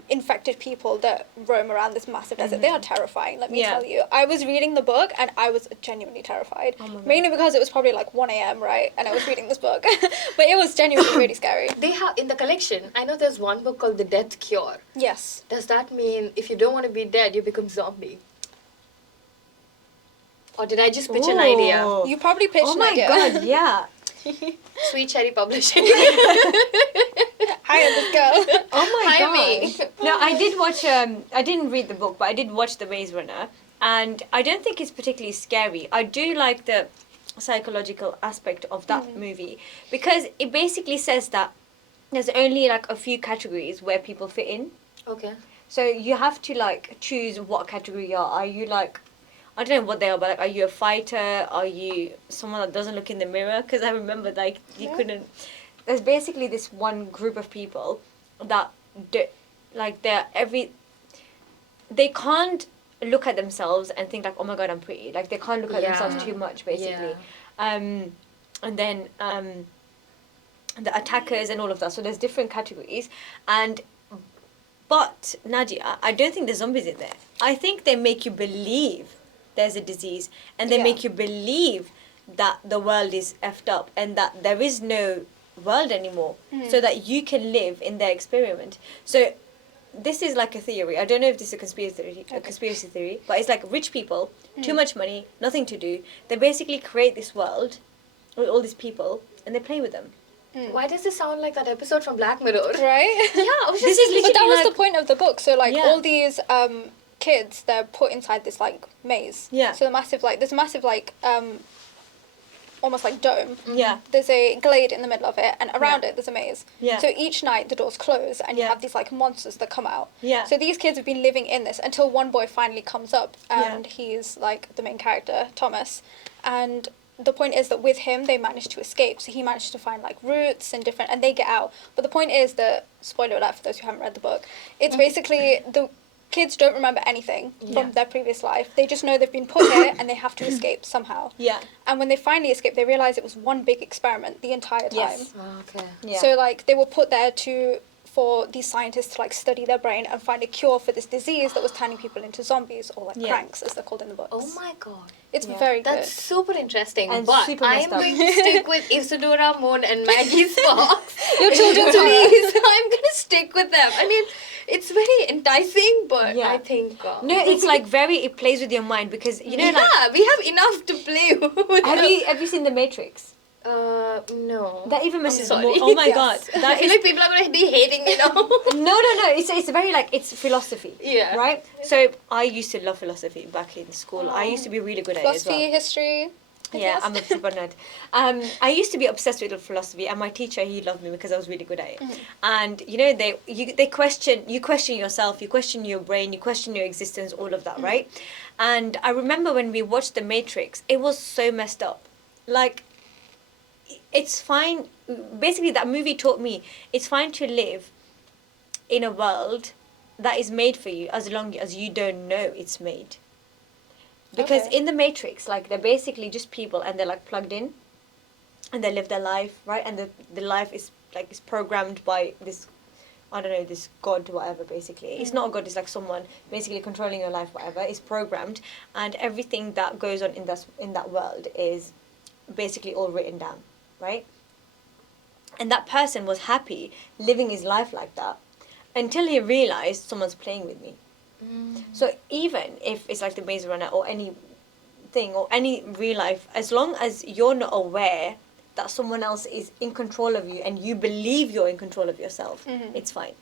infected people that roam around this massive desert. They are terrifying, let me Yeah. tell you. I was reading the book and I was genuinely terrified. Oh my God. Mainly because it was probably like 1 a.m., right? And I was reading this book. But it was genuinely really scary. They have, in the collection, I know there's one book called The Death Cure. Yes. Does that mean if you don't want to be dead, you become zombie? Or did I just pitch an idea? Ooh. You probably pitched Oh an my idea. god, yeah. Sweet Cherry Publishing. Hire this girl. Oh my Hire god. me. No, I did watch I didn't read the book, but I did watch The Maze Runner, and I don't think it's particularly scary. I do like the psychological aspect of that movie, because it basically says that there's only like a few categories where people fit in. Okay. So you have to like choose what category you are. Are you like, I don't know what they are, but like, are you a fighter? Are you someone that doesn't look in the mirror? Because I remember like you couldn't. There's basically this one group of people that like they can't look at themselves and think like, oh my god, I'm pretty. Like they can't look at themselves too much, basically. And then the attackers and all of that. So there's different categories, but Nadia, I don't think there's zombies in there. I think they make you believe there's a disease, and they make you believe that the world is effed up and that there is no world anymore, so that you can live in their experiment. So this is like a theory. I don't know if this is a conspiracy theory, but it's like rich people, too much money, nothing to do. They basically create this world with all these people, and they play with them. Why does this sound like that episode from Black Mirror? Right? Yeah, I was This just is But that was like, the point of the book. So like all these kids, they're put inside this like maze. Yeah. So there's a massive like almost like dome. Yeah. There's a glade in the middle of it, and around it there's a maze. Yeah. So each night the doors close, and you have these like monsters that come out. Yeah. So these kids have been living in this until one boy finally comes up, and he's like the main character, Thomas, and the point is that with him they managed to escape. So he managed to find like roots and different, and they get out. But the point is that, spoiler alert for those who haven't read the book, it's basically the kids don't remember anything from their previous life. They just know they've been put here and they have to escape somehow. Yeah. And when they finally escape, they realize it was one big experiment the entire time. Yes. Okay. Yeah. So like they were put there for these scientists to like study their brain and find a cure for this disease that was turning people into zombies, or like cranks as they're called in the books. Oh my god. It's very good. That's super interesting. And but super I'm messed up. going to stick with Isadora Moon and Maggie Sparks. Your children's Please, I'm going to stick with them. I mean, it's very enticing, but I think... no, it's like it plays with your mind, because, you know, like... we have enough to play with. Have you seen The Matrix? No. That even messes sorry. more. Oh my Yes. god. I That feel is... like people are going to be hating me now. No. It's very like, it's philosophy. Yeah. Right? So I used to love philosophy back in school. I used to be really good at it as Philosophy, well. history. I Yeah, guess. I'm a super nerd. I used to be obsessed with philosophy, and my teacher, he loved me because I was really good at it. And you know, they question yourself, you question your brain, you question your existence, all of that, right? And I remember when we watched The Matrix, it was so messed up. Like, it's fine. Basically, that movie taught me it's fine to live in a world that is made for you as long as you don't know it's made. Because in The Matrix, like, they're basically just people, and they're like plugged in, and they live their life, right? And the life is like is programmed by this, I don't know, this god, whatever. Basically, it's not a god. It's like someone basically controlling your life, whatever. It's programmed, and everything that goes on in that world is basically all written down, right? And that person was happy living his life like that until he realized someone's playing with me. So even if it's like The Maze Runner or anything or any real life, as long as you're not aware that someone else is in control of you and you believe you're in control of yourself, it's fine.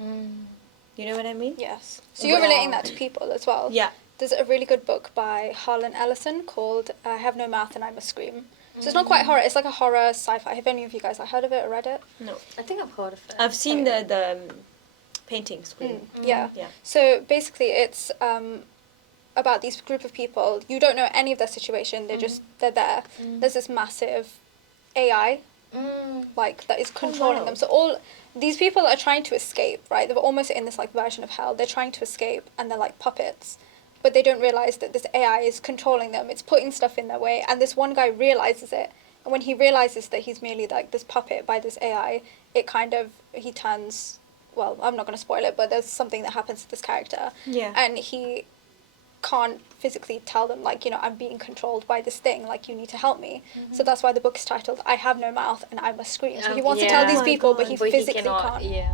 You know what I mean? Yes. So you're relating that to people as well. Yeah. There's a really good book by Harlan Ellison called I Have No Mouth and I Must Scream. So it's not quite horror, it's like a horror sci-fi. Have any of you guys heard of it or read it? No. I think I've heard of it. I've seen the paintings. Yeah. Yeah. So basically it's about these group of people. You don't know any of their situation. They're there. There's this massive AI, like, that is controlling them. So all these people are trying to escape, right? They're almost in this, like, version of hell. They're trying to escape, and they're like puppets. But they don't realize that this AI is controlling them. It's putting stuff in their way. And this one guy realizes it. And when he realizes that he's merely, like, this puppet by this AI, he turns, well, I'm not going to spoil it, but there's something that happens to this character. Yeah. And he can't physically tell them, like, I'm being controlled by this thing, like, you need to help me. So that's why the book is titled I Have No Mouth and I Must Scream. So he wants to tell these people, but he physically can't. Yeah.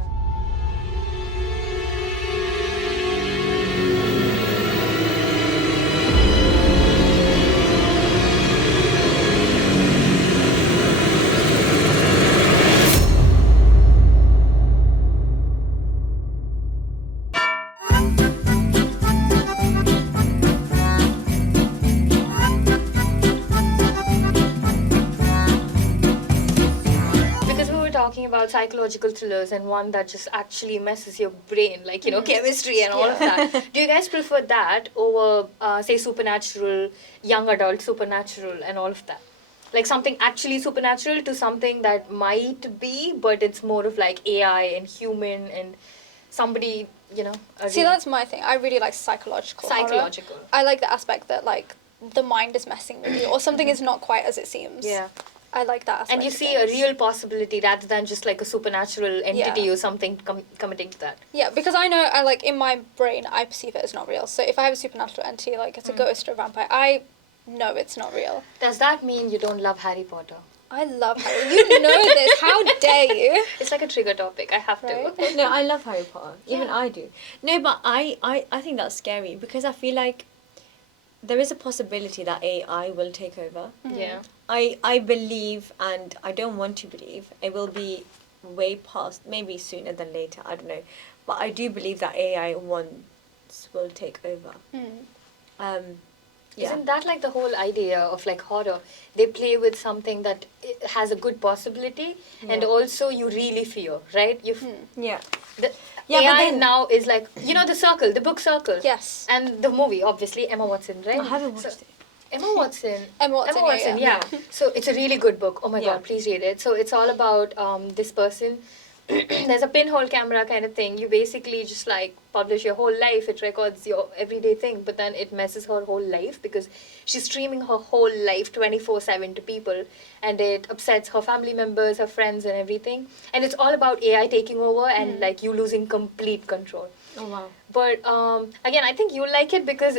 Talking about psychological thrillers and one that just actually messes your brain, like, chemistry and all of that. Do you guys prefer that over, say, supernatural, young adult supernatural and all of that? Like something actually supernatural to something that might be, but it's more of like AI and human and somebody, See, that's my thing. I really like psychological horror. I like the aspect that, like, the mind is messing with you or something is not quite as it seems. Yeah. I like that aspect. And you see a real possibility rather than just like a supernatural entity or something committing to that. Yeah, because I know, in my brain, I perceive it as not real. So if I have a supernatural entity, like it's a ghost or a vampire, I know it's not real. Does that mean you don't love Harry Potter? I love Harry. You know this. How dare you? It's like a trigger topic. I have to. No, I love Harry Potter. Even I do. No, but I think that's scary because I feel like there is a possibility that AI will take over. Yeah. I believe, and I don't want to believe, it will be way past, maybe sooner than later, I don't know. But I do believe that AI once will take over. Isn't that like the whole idea of like horror? They play with something that has a good possibility and also you really fear, right? The AI now is like, The Circle, the book Circle. Yes. And the movie, obviously, Emma Watson, right? I haven't watched it. Emma Watson. Emma Watson, yeah. So it's a really good book. Oh my God, please read it. So it's all about this person. There's a pinhole camera kind of thing. You basically just like publish your whole life. It records your everyday thing, but then it messes her whole life because she's streaming her whole life 24/7 to people, and it upsets her family members, her friends, and everything. And it's all about AI taking over and like you losing complete control. Oh wow. But again, I think you'll like it because,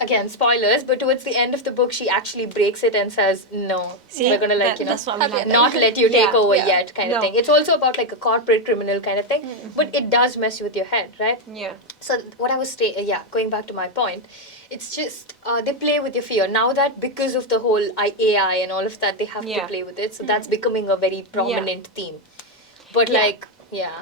again, spoilers, but towards the end of the book, she actually breaks it and says, no, we're going to that's what we like. not let you take over yet kind of thing. It's also about like a corporate criminal kind of thing, but it does mess with your head, right? Yeah. So what I was going back to my point, it's just they play with your fear. Now that because of the whole AI and all of that, they have to play with it. So that's becoming a very prominent theme. But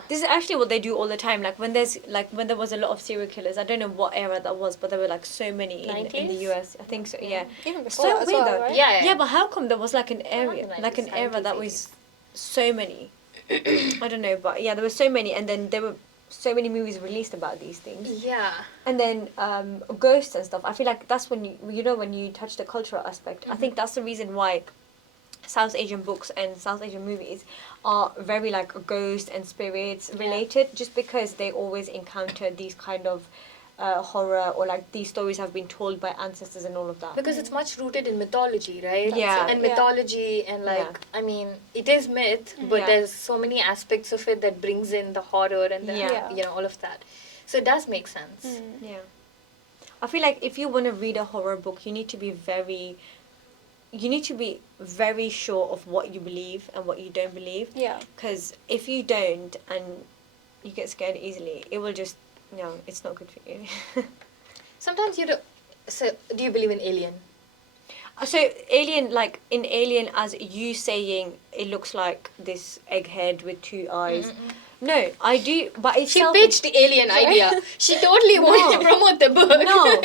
this is actually what they do all the time. Like when there was a lot of serial killers. I don't know what era that was, but there were like so many in the US. I think so. Yeah. Even before So that as weird well, though. right? Yeah. But how come there was like an area, like an era that was so many? I don't know, but there were so many, and then there were so many movies released about these things. Yeah. And then ghosts and stuff. I feel like that's when when you touch the cultural aspect. I think that's the reason why South Asian books and South Asian movies are very like ghost and spirits related, just because they always encounter these kind of horror, or like these stories have been told by ancestors and all of that. Because it's much rooted in mythology, right? Yeah. And mythology and like, I mean, it is myth, but there's so many aspects of it that brings in the horror and the, all of that. So it does make sense. Yeah. I feel like if you want to read a horror book, you need to be very sure of what you believe and what you don't believe. Yeah. Because if you don't and you get scared easily, it will just, it's not good for you. Sometimes you don't. So, do you believe in Alien? So, Alien, like in Alien, as you saying, it looks like this egghead with two eyes. No, I do, but it's She pitched the alien idea. She totally wanted to promote the book. No.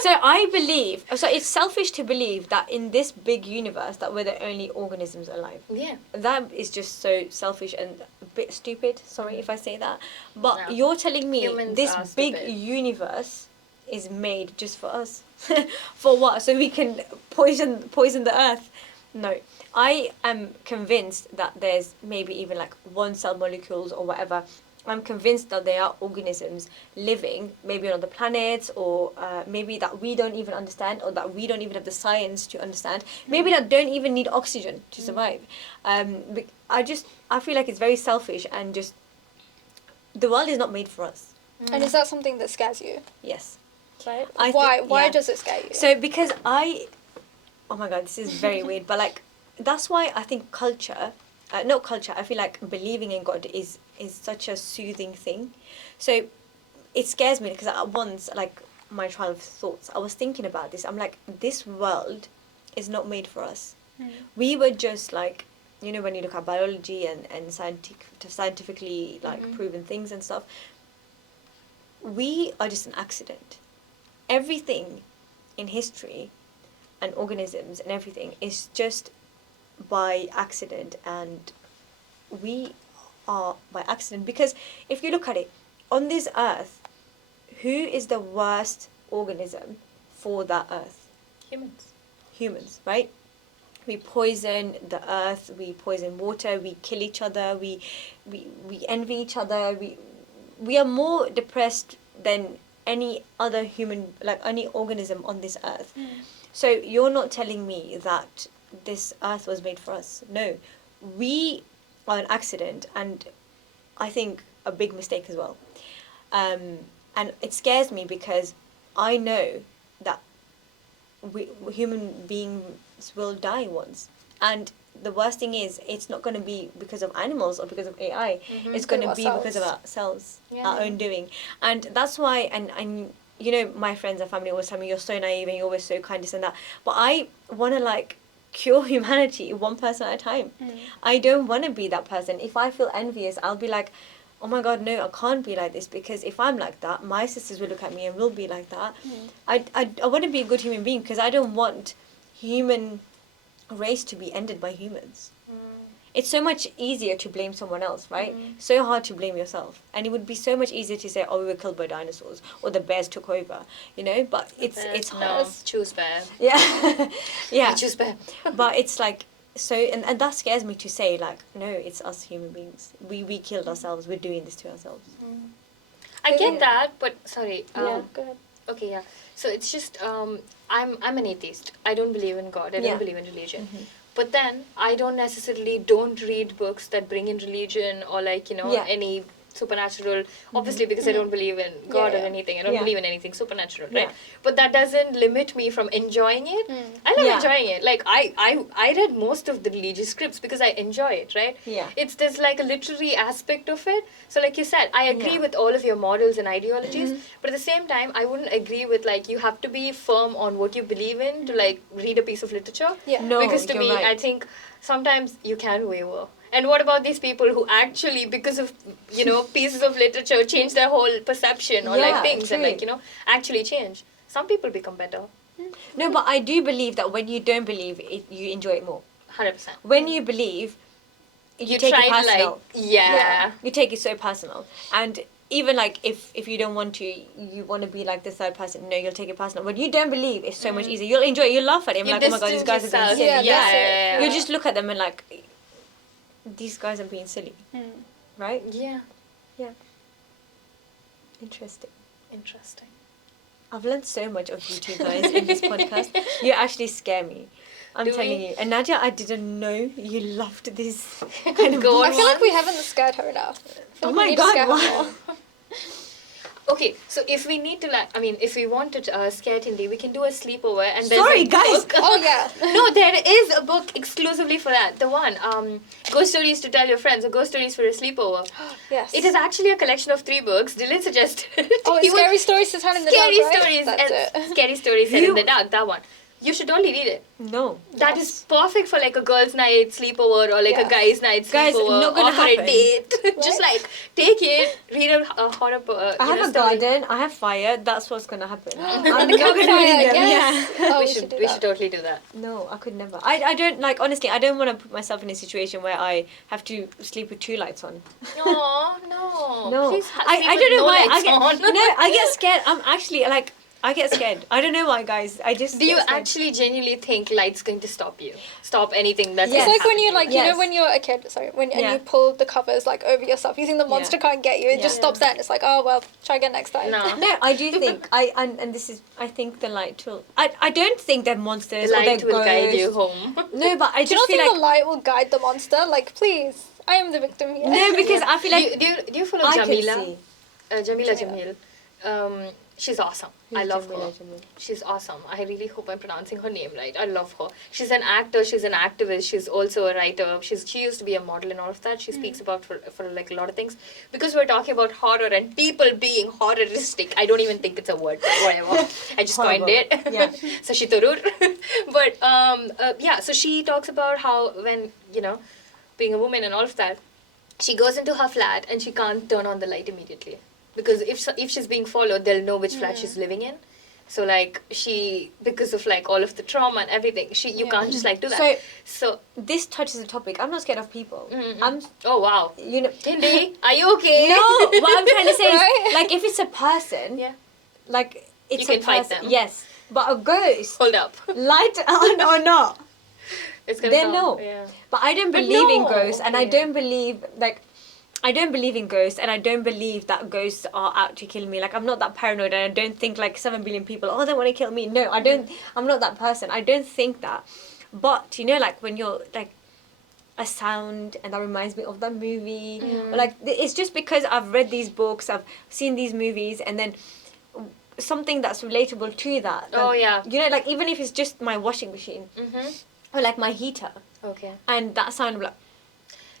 So I believe, it's selfish to believe that in this big universe that we're the only organisms alive. Yeah. That is just so selfish and a bit stupid. Sorry if I say that. But you're telling me Humans this are big stupid. universe is made just for us. For what? So we can poison the earth? No. I am convinced that there's maybe even like one cell molecules or whatever. I'm convinced that there are organisms living maybe on other planets, or maybe that we don't even understand, or that we don't even have the science to understand. Maybe that don't even need oxygen to survive. I feel like it's very selfish, and just the world is not made for us. And is that something that scares you? Yes. Right. Why does it scare you? So because oh my god, this is very weird, but like that's why I think I feel like believing in God is such a soothing thing. So it scares me because at once, like my trail of thoughts, I was thinking about this. I'm like, this world is not made for us. We were just like, you know, when you look at biology and scientifically like proven things and stuff, we are just an accident. Everything in history and organisms and everything is just by accident, and we are by accident. Because if you look at it, on this earth, who is the worst organism for that earth? Humans, right? We poison the earth, we poison water, we kill each other, we envy each other, we are more depressed than any other human, like any organism on this earth. So you're not telling me that this earth was made for us. No, we are an accident, and I think a big mistake as well. And it scares me because I know that human beings will die once, and the worst thing is it's not going to be because of animals or because of AI. It's going to be because of ourselves, our own doing. And that's why, and you know, my friends and family always tell me, you're so naive and you're always so kind, this and that. But I want to like cure humanity one person at a time. I don't want to be that person. If I feel envious, I'll be like, oh my god, no, I can't be like this, because if I'm like that, my sisters will look at me and will be like that. I want to be a good human being, because I don't want human race to be ended by humans. It's so much easier to blame someone else, right? So hard to blame yourself. And it would be so much easier to say, oh, we were killed by dinosaurs, or the bears took over, you know? But it's hard. No, choose bear. Yeah. Yeah. Choose bear. But it's like, so, and that scares me to say, like, no, it's us human beings. We killed ourselves. We're doing this to ourselves. I get that, but sorry. Go ahead. Okay, yeah. So it's just, I'm an atheist. I don't believe in God. I don't believe in religion. But then I don't read books that bring in religion or like, you know, any supernatural, obviously because I don't believe in God or anything. I don't believe in anything supernatural, right? But that doesn't limit me from enjoying it. I love enjoying it. Like I read most of the religious scripts because I enjoy it, right? There's like a literary aspect of it. So like you said, I agree with all of your models and ideologies, but at the same time I wouldn't agree with like you have to be firm on what you believe in to like read a piece of literature. No, because to you're me right. I think sometimes you can waver. And what about these people who actually, because of, you know, pieces of literature, change their whole perception or like things and like, you know, actually change? Some people become better. No, but I do believe that when you don't believe it, you enjoy it more. 100%. When you believe, you take try it personal. Like, You take it so personal. And even like if you don't want to, you want to be like the third person, no, you'll take it personal. When you don't believe, it's so much easier. You'll enjoy it. You'll laugh at it. I'm like, oh my god, these guys are being silly. Yeah. You'll just look at them and like, these guys are being silly. Right? Yeah. Interesting. I've learned so much of you two guys in this podcast. You actually scare me. I'm telling you. And Nadia, I didn't know you loved this kind of Go I on. feel like we haven't scared her enough. Oh my god, what? Okay, so if we need to if we want to scare Tindy, we can do a sleepover and there's Sorry, a guys. book. Oh yeah. No, there is a book exclusively for that. The one, Ghost Stories to Tell Your Friends, or Ghost Stories for a Sleepover. Yes. It is actually a collection of 3 books. Dylan suggested. Oh, it's Scary Stories to Tell in the Dark, right? Stories. That's and it. Scary Stories Tell in the Dark, that one. You should totally read it. No. That is perfect for like a girl's night sleepover or like a guy's night sleepover. Guys, not gonna or for happen. a date. Right? Just like take it, read a horror book. I have a garden, I have fire, that's what's gonna happen. I'm And not the gonna campfire, read them. yes. Oh, we we should do we that. should totally do that. No, I could never. I don't, like, honestly, I don't want to put myself in a situation where I have to sleep with 2 lights on. No, no. No. Please I sleep don't with know no why. lights on. I get scared. I'm actually, like, I get scared. I don't know why, guys. I just Do you get scared. actually genuinely think light's going to stop you? Stop anything that's Yes. It's like when you happening? like, you know, when you're a kid, and you pull the covers like over yourself, you think the monster can't get you, it just stops there and it's like, oh well, try again next time. No. No, I do think and this is I think the light will. I don't think they're monsters The or they're light will guide ghosts. you home. No, but I Do you just not feel think like the light will guide the monster? Like, please, I am the victim here. no, because I feel like do you follow I can Jamila? see. Jamila Jamil. She's awesome. I love her. Jamila. She's awesome. I really hope I'm pronouncing her name right. I love her. She's an actor. She's an activist. She's also a writer. She used to be a model and all of that. She speaks about for like a lot of things. Because we're talking about horror and people being horroristic. I don't even think it's a word. But whatever. I just coined it. Yeah. So she turur. But yeah. So she talks about how when being a woman and all of that, she goes into her flat and she can't turn on the light immediately. Because if she's being followed, they'll know which flat she's living in. So like because of like all of the trauma and everything, you can't just like do that. So this touches the topic. I'm not scared of people. oh wow, Tindi, are you okay? No, what I'm trying to say Right? is like if it's a person, like it's You a can fight person. them. Yes, but a ghost, Hold up. light on or not, It's gonna then come. no. Yeah. But I don't But believe in no, ghosts, and I okay. don't believe I don't believe in ghosts, and I don't believe that ghosts are out to kill me. Like, I'm not that paranoid, and I don't think, like, 7 billion people, they want to kill me. No, I don't. I'm not that person. I don't think that. But, like, when you're, like, a sound, and that reminds me of that movie. Or, like, it's just because I've read these books, I've seen these movies, and then something that's relatable to that. Oh, yeah. Like, even if it's just my washing machine, or, like, my heater, Okay. and that sound of, like,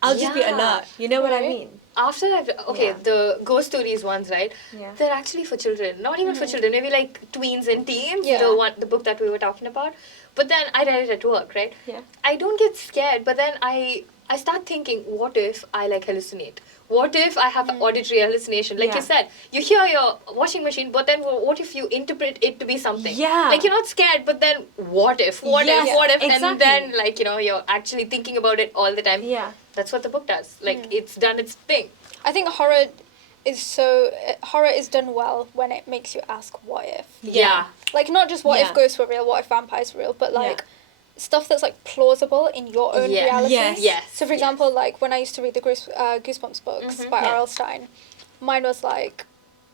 I'll just be Yeah. alert. You know what I Right. mean? After that, Yeah. the ghost stories ones, right? Yeah. They're actually for children. Not even for children. Maybe like tweens and teens. Yeah. The book that we were talking about. But then I read it at work, right? Yeah. I don't get scared, but then I start thinking, what if I like hallucinate? What if I have auditory hallucination? Like Yeah. you said, you hear your washing machine, but then what if you interpret it to be something? Yeah. Like you're not scared, but then what if? What Yes, if? What if? exactly. And then like you're actually thinking about it all the time. Yeah. That's what the book does. Like it's done its thing. I think horror is done well when it makes you ask what if. Yeah. Like, not just what Yeah. if ghosts were real, what if vampires were real, but like Yeah. stuff that's like plausible in your own Yeah. reality. Yes. Yes. So for example, like when I used to read the Goosebumps books by Yeah. R.L. Stein, mine was like,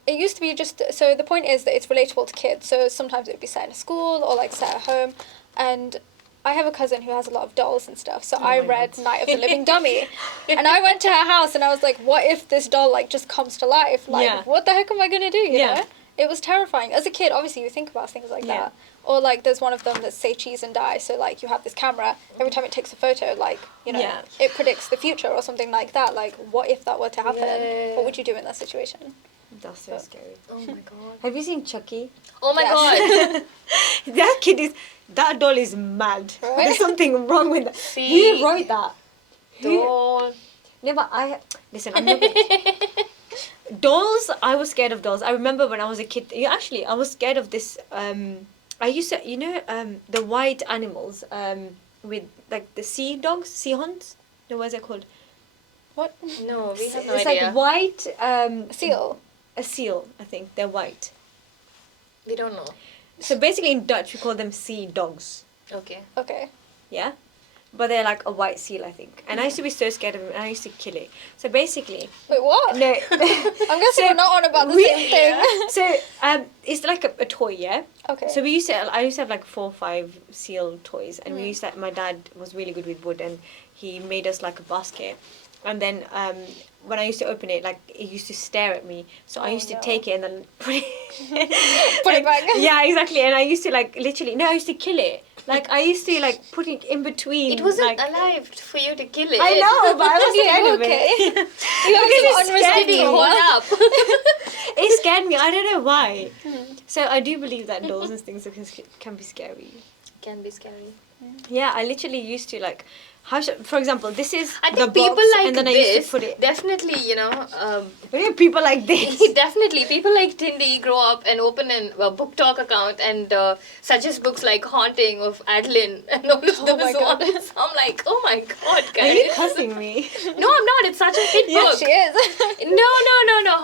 it used to be just, so the point is that it's relatable to kids. So sometimes it would be set in a school or like set at home. And I have a cousin who has a lot of dolls and stuff. So I my read God. Night of the Living Dummy. And I went to her house and I was like, what if this doll like just comes to life? Like, Yeah. what the heck am I going to do, you Yeah. know? It was terrifying. As a kid, obviously you think about things like Yeah. that. Or like there's one of them that's say cheese and die. So like you have this camera, every time it takes a photo, like, Yeah. it predicts the future or something like that. Like, what if that were to happen? Yeah. What would you do in that situation? That's so scary. Oh my god. Have you seen Chucky? Oh my Yes. god. That doll is mad. Right? There's something wrong with that. See? Who wrote that? Doll. No, but listen, I'm not dolls, I was scared of dolls. I remember when I was a kid, actually, I was scared of this, I used to, the white animals, with, like, the sea dogs, sea hunts? No, what is it called? What? No, we have no It's idea. like white, Seal. a seal, I think. They're white. We don't know. So basically in Dutch, we call them sea dogs. Okay. Okay. Yeah? But they're like a white seal, I think. And I used to be so scared of them, and I used to kill it. So basically, Wait, what? no. I'm guessing we're not on about the We- same thing. So it's like a toy, yeah? Okay. So I used to have like 4 or 5 seal toys, and we used to, my dad was really good with wood, and he made us like a basket. And then when I used to open it, like, it used to stare at me. So I Oh, used to no. take it and then put it Put it back. Yeah, exactly. And I used to like I used to kill it. Like, I used to like put it in between. It wasn't like, alive for you to kill it. I know, but I was Yeah, scared of okay. it. You have Because some it scared unresolved me. Hold trauma. up. It scared me. I don't know why. So I do believe that dolls and things can be scary. Can be scary. Yeah, I literally used to like, for example, this is I the think people box, like and then I this used to put it. definitely, People like this. definitely people like Tindy grow up and open a book talk account and suggest books like Haunting of Adeline and all of those my God. ones. I'm like, oh my god, Are you guys. cussing me? No, I'm not. It's such a hit Yeah, book. she is. No.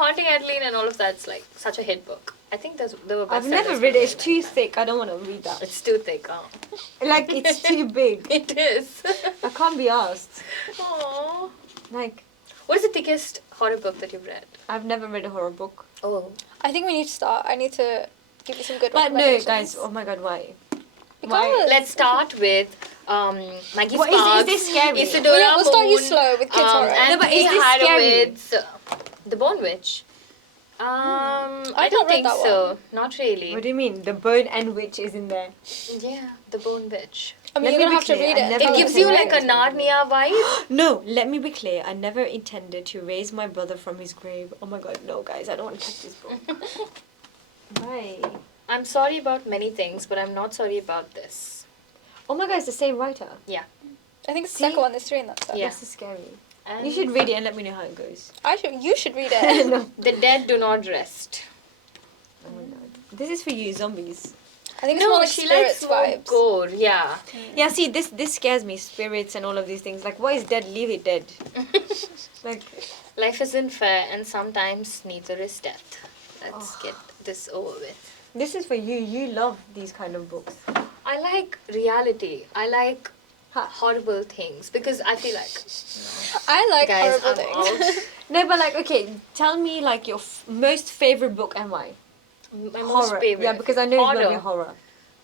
Haunting Adeline and all of that. that's like such a hit book. I think there were I've bestsellers never for read it. It's really too thick. I don't want to read that. It's too thick. Oh. Like, it's too big. It is. I can't be asked. Aww. Like, What is the thickest horror book that you've read? I've never read a horror book. Oh. I think we need to start. I need to give you some good But no, recommendations. guys, oh my god, why? Because Let's start with Maggie What, Sparks. is this scary? Isadora Yeah, we'll start you Moon, slow with kids horror. And No, but is Lee this scary? Harawitz's The Bone Witch. I I've don't not read think that so. one. Not really. What do you mean? The bone and witch is in there. Yeah, The Bone Witch. I mean, Let you're me going be to have to clear, read it. I and never tell It us gives if you you like a Narnia vibe. No, let me be clear. I never intended to raise my brother from his grave. Oh my god, no, guys, I don't want to touch this book. Why? I'm sorry about many things, but I'm not sorry about this. Oh my god, it's the same writer. Yeah. I think it's the See? second one. There's three in that stuff. Yeah. This is scary. And You should read it and let me know how it goes. You should read it. No. The Dead Do Not Rest. Oh my god. This is for you, zombies. I think it's more like she likes spirits more vibes. gore. Yeah. Yeah, see, this scares me. Spirits and all of these things. Like, what is dead? Leave it dead. Like, Life isn't fair, and sometimes neither is death. Let's Oh. get this over with. this is for you. You love these kind of books. I like reality. I like Huh. horrible things because I feel like, I like guys, horrible I'm things. out. No, but like, okay, tell me like your most favorite book and why. My most Horror. favorite. Yeah, because I know it's gonna be horror.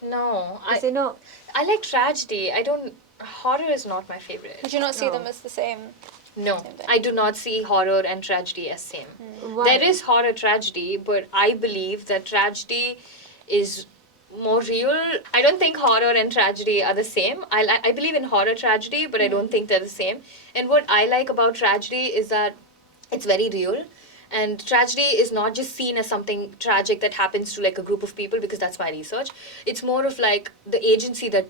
No, Is it not? I like tragedy. I don't. Horror is not my favorite. Did you not see No. them as the same? No, Same thing. I do not see horror and tragedy as same. Why? There is horror tragedy, but I believe that tragedy is more real. I don't think horror and tragedy are the same. I believe in horror tragedy, but I don't think they're the same. And what I like about tragedy is that it's very real. And tragedy is not just seen as something tragic that happens to like a group of people, because that's my research. It's more of like the agency that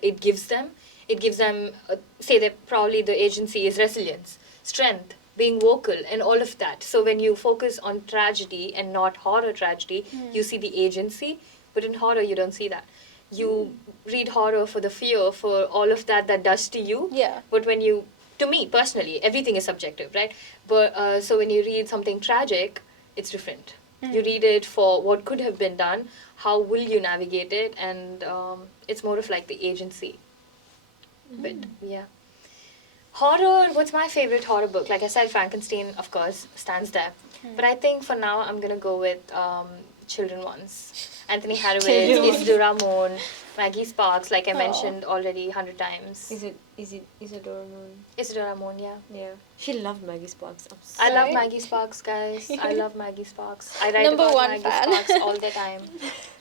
it gives them. It gives them, say that probably the agency is resilience, strength, being vocal, and all of that. So when you focus on tragedy and not horror tragedy, you see the agency. But in horror, you don't see that. You read horror for the fear, for all of that does to you. Yeah. But when you, to me personally, everything is subjective, right? But so when you read something tragic, it's different. You read it for what could have been done, how will you navigate it, and it's more of like the agency. But yeah. Horror, what's my favorite horror book? Like I said, Frankenstein, of course, stands there. But I think for now, I'm going to go with children ones. Anthony Harowitz, Children. Isadora Moon, Maggie Sparks, like I Aw. mentioned already 100 times. Is it Isadora Moon? Isadora Moon, yeah. Yeah. She loved Maggie Sparks. I'm I love Right? Maggie Sparks, guys. I love Maggie Sparks. I write Number about one Maggie fan. Sparks all the time.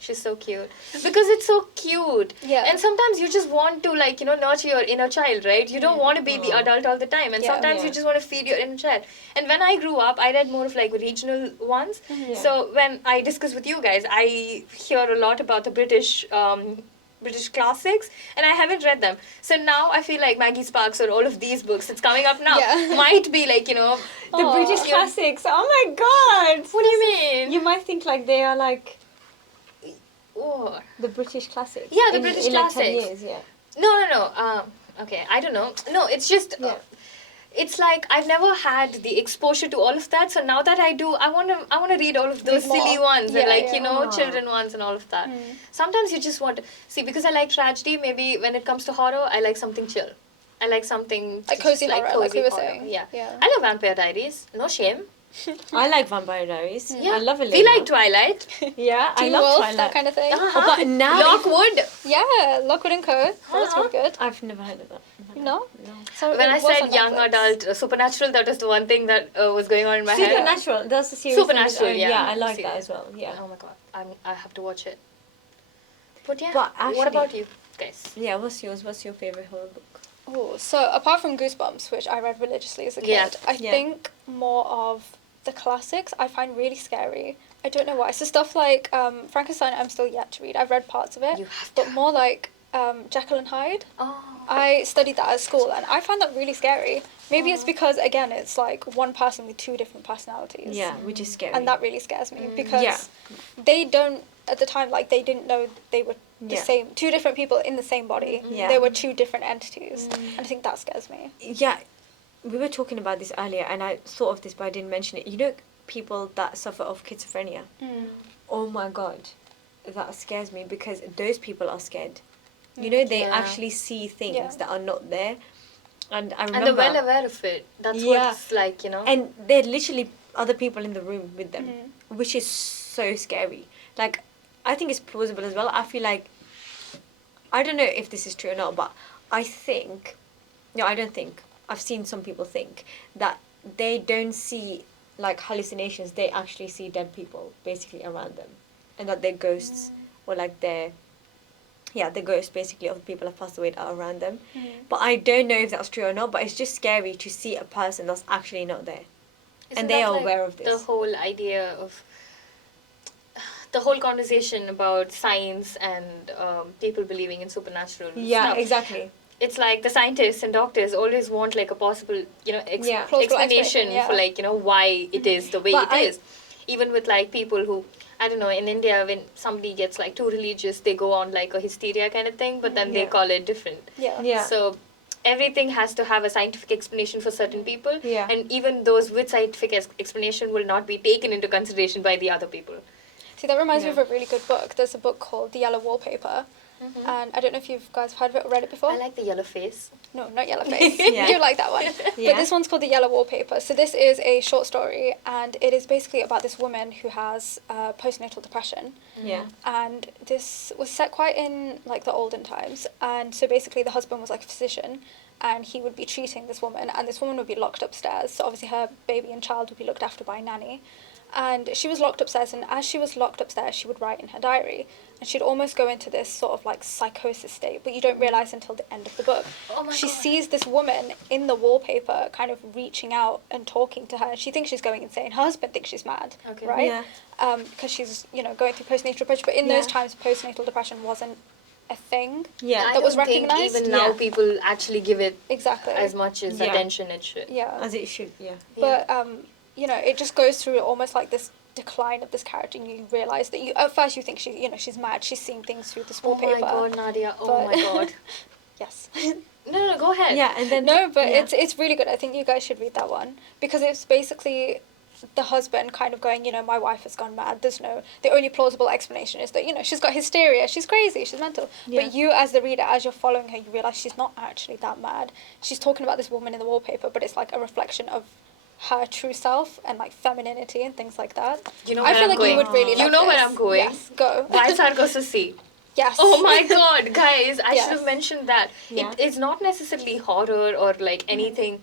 She's so cute. Because it's so cute. Yeah. And sometimes you just want to, like, nurture your inner child, right? You don't want to be the adult all the time. And Yeah. sometimes you Yeah. just want to feed your inner child. And when I grew up, I read more of, like, regional ones. Yeah. So when I discuss with you guys, I hear a lot about the British classics, and I haven't read them. So now I feel like Maggie Sparks or all of these books that's coming up now Yeah. might be like, The Aw. British classics. Oh my god. what do you mean? You might think like they are like Oh. the British classics. Yeah, the British in like 10 classics. years, yeah. No. Okay, I don't know. No, it's just. Yeah. It's like I've never had the exposure to all of that. So now that I do, I wanna read all of those Read more. silly ones Yeah, and like yeah. children ones and all of that. Sometimes you just want to see, because I like tragedy. Maybe when it comes to horror, I like something chill. I like something Like just cozy horror, like cozy we were horror. saying. Yeah. Yeah. I love Vampire Diaries. No shame. I like Vampire Diaries. Yeah. I love Elena. We like Twilight. Yeah, I Teen love Wolf, Twilight. that kind of thing. Uh-huh. Oh, but now Lockwood. Yeah, Lockwood and Co. That's Uh-huh. really good. I've never heard of that. No? No. So When it I was said on young Netflix. adult, Supernatural, that was the one thing that was going on in my head. Supernatural. That's a series. Supernatural, on its own. yeah. Yeah, I like See. that as well. Yeah. Oh my god, I have to watch it. But yeah, But actually- what about you guys? Yeah. What's yours? What's your favorite horror book? Oh, so apart from Goosebumps, which I read religiously as a kid, Yeah. I Yeah. think more of the classics I find really scary. I don't know why. So stuff like Frankenstein, I'm still yet to read. I've read parts of it, You have but more like Jekyll and Hyde. Oh. I studied that at school, and I find that really scary. Maybe it's because again, it's like one person with two different personalities. Yeah, which is scary. And that really scares me because Yeah. they don't at the time they didn't know they were the Yeah. same two different people in the same body. Yeah. They were two different entities, and I think that scares me. Yeah, we were talking about this earlier, and I thought of this, but I didn't mention it. people that suffer of schizophrenia. Mm. Oh my god, that scares me because those people are scared. You know, they actually see things that are not there. And I remember... And they're well aware of it. That's what it's like, you know. And there are literally other people in the room with them, which is so scary. Like, I think it's plausible as well. I feel like... I don't know if this is true or not, but I think... No, I don't think. I've seen some people think that they don't see, like, hallucinations. They actually see dead people, basically, around them. And that they're ghosts or, like, they're... Yeah, the ghosts, basically, of the people who have passed away that are around them. But I don't know if that's true or not, but it's just scary to see a person that's actually not there. And they are aware of this. The whole idea of... The whole conversation about science and people believing in supernatural stuff. Exactly. It's like the scientists and doctors always want, like, a possible, you know, explanation for, like, you know, why it is the way it is. Even with, like, people who... I don't know, in India, when somebody gets, like, too religious, they go on, like, a hysteria kind of thing, but then they call it different. So everything has to have a scientific explanation for certain people, and even those with scientific explanation will not be taken into consideration by the other people. See, that reminds me of a really good book. There's a book called The Yellow Wallpaper, and I don't know if you guys have heard of it or read it before. I like the yellow face. No, not yellow face. You do like that one. But this one's called The Yellow Wallpaper. So this is a short story, and it is basically about this woman who has postnatal depression. And this was set quite in, like, the olden times. And so basically the husband was, like, a physician, and he would be treating this woman, and this woman would be locked upstairs. So obviously her baby and child would be looked after by a nanny. And she was locked upstairs, and as she was locked upstairs, she would write in her diary. And she'd almost go into this sort of, like, psychosis state, but you don't realise until the end of the book. She sees this woman in the wallpaper kind of reaching out and talking to her, and she thinks she's going insane. Her husband thinks she's mad, right? Because she's, you know, going through postnatal depression. But in those times, postnatal depression wasn't a thing that was recognised. Even now people actually give it exactly as much as attention it should. As it should, But, you know, it just goes through almost like this decline of this character, and you realise that at first you think she's mad, she's seeing things through this wallpaper. Oh my god, Nadia, oh my god. Yes. No, go ahead. And then... No, but it's really good. I think you guys should read that one, because it's basically the husband kind of going, you know, my wife has gone mad, the only plausible explanation is that, you know, she's got hysteria, she's crazy, she's mental. But you, as the reader, as you're following her, you realise she's not actually that mad. She's talking about this woman in the wallpaper, but it's like a reflection of her true self and, like, femininity and things like that. You know I feel like going. you would really You love know this. where I'm going. Yes, go. Wild Sargasso. Yes. Oh my god, guys, I should have mentioned that. It's not necessarily horror or, like, anything.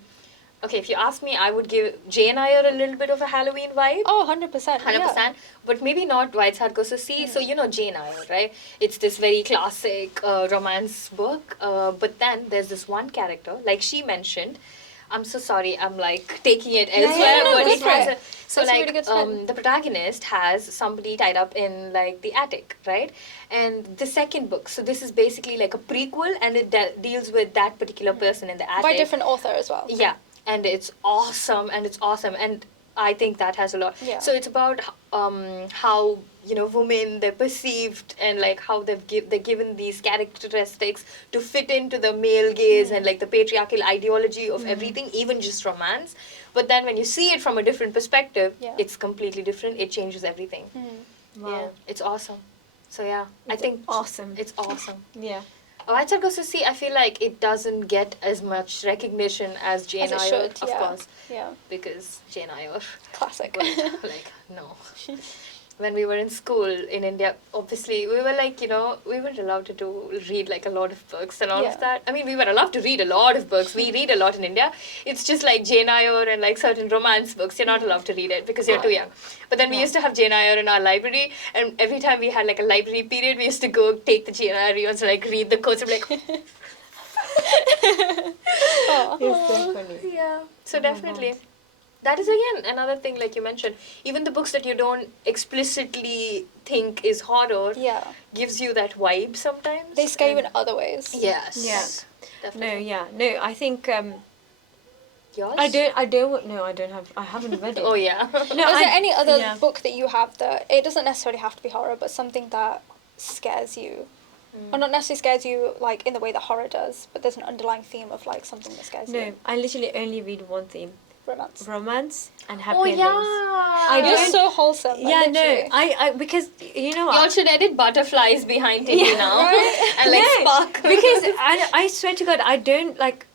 Okay, if you ask me, I would give Jane Eyre a little bit of a Halloween vibe. Oh, 100%. 100%. But maybe not White Sargasso Sea. So, you know Jane Eyre, right? It's this very classic romance book. But then there's this one character, like she mentioned. I'm so sorry, I'm, like, taking it elsewhere. But it has so, that's like, a really good the protagonist has somebody tied up in, like, the attic, right? And the second book, so this is basically like a prequel, and it deals with that particular person in the attic. By a different author as well. Yeah, and it's awesome, and I think that has a lot. So it's about how, you know, women, they're perceived, and, like, how they're given these characteristics to fit into the male gaze and, like, the patriarchal ideology of everything, even just romance. But then when you see it from a different perspective, it's completely different. It changes everything. Wow. Yeah, it's awesome. So yeah, I think awesome. It's awesome. White Sargasso Sea, I feel like it doesn't get as much recognition as Jane Eyre, of course. Because Jane Eyre. Classic. But, like, no. When we were in school in India, obviously, we were, like, you know, we weren't allowed to read, like, a lot of books and all of that. I mean, we were allowed to read a lot of books. We read a lot in India. It's just, like, Jane Eyre and, like, certain romance books. You're not allowed to read it because you're too young. But then we used to have Jane Eyre in our library, and every time we had, like, a library period, we used to go take the Jane Eyre and, like, read the quotes. I'm like... It's so funny. Yeah. So definitely. That is, again, another thing, like you mentioned. Even the books that you don't explicitly think is horror gives you that vibe sometimes. They scare you in other ways. Yes. Yeah. Definitely. No, I think... Yours? I haven't read it. Oh, yeah. No, is there any other book that you have that... It doesn't necessarily have to be horror, but something that scares you? Or not necessarily scares you, like, in the way that horror does, but there's an underlying theme of, like, something that scares you. No, I literally only read one theme. romance and happy Oh endings. yeah. You're don't- so wholesome. Like, Yeah, no, literally. I because you know Y'all what? should edit butterflies behind Tindy now. And like No, sparkles. because I swear to God, I don't like,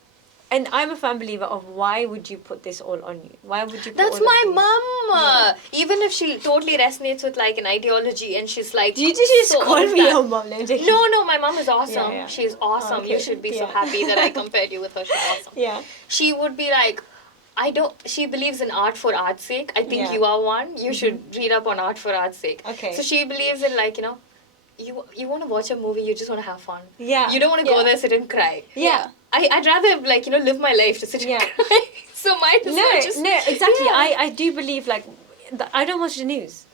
and I'm a firm believer of why would you put this all on you? Why would you put That's all my of these? mum. Even if she totally resonates with like an ideology and she's like, You just so call of me that. your mom. No, I'm joking. No, my mum is awesome. Yeah. She's awesome. Okay. You should be so Yeah. happy that I compared you with her. She's awesome. Yeah. She would be like, she believes in art for art's sake. I think Yeah. you are one. You should read up on art for art's sake. Okay. So she believes in like, you want to watch a movie, you just want to have fun. Yeah. You don't want to go Yeah. there, sit and cry. Yeah. I'd rather like, live my life to sit Yeah. and cry. So might as well just... No, exactly. Yeah. I do believe like I don't watch the news.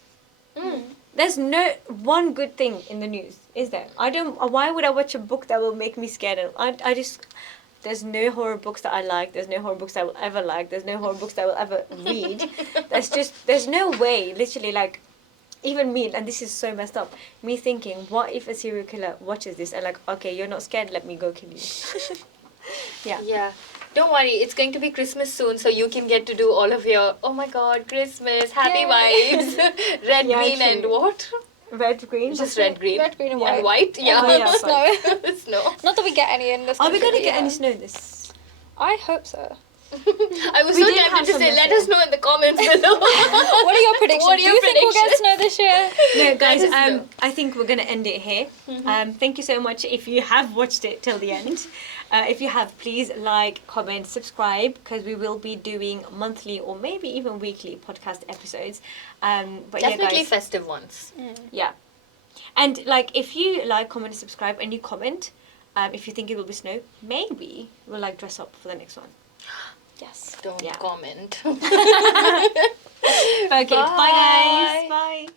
Mm. There's no one good thing in the news, is there? I don't. Why would I watch a book that will make me scared? I just. There's no horror books that I like. There's no horror books I will ever like. There's no horror books that I will ever read. There's no way, literally, like, even me, and this is so messed up, me thinking, what if a serial killer watches this and like, okay, you're not scared, let me go kill you. Yeah. Yeah. Don't worry, it's going to be Christmas soon, so you can get to do all of your, oh my god, Christmas, happy vibes, red, Yeah, green, and true. what? Red, green? Just red, green. Red, green, and Yeah. And white. white? Yeah. Oh, yeah, Snow. Snow. Not that we get any in this Are we country, going to but get yeah. any snow this? I hope so. I was We so did have tempted to some say, this let year. us know in the comments below. What are your predictions? What are Do your you think we'll get predictions? snow this year? No, guys, is true. I think we're going to end it here. Thank you so much if you have watched it till the end. If you have, please like, comment, subscribe, because we will be doing monthly or maybe even weekly podcast episodes. But Definitely yeah, guys, festive ones. yeah. And like, if you like, comment, and subscribe, and you comment, if you think it will be snow, maybe we'll like dress up for the next one. Yes. Don't Yeah. comment. Okay, bye guys. Bye.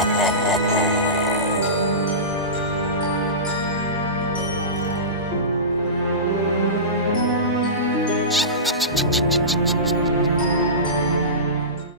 Bye.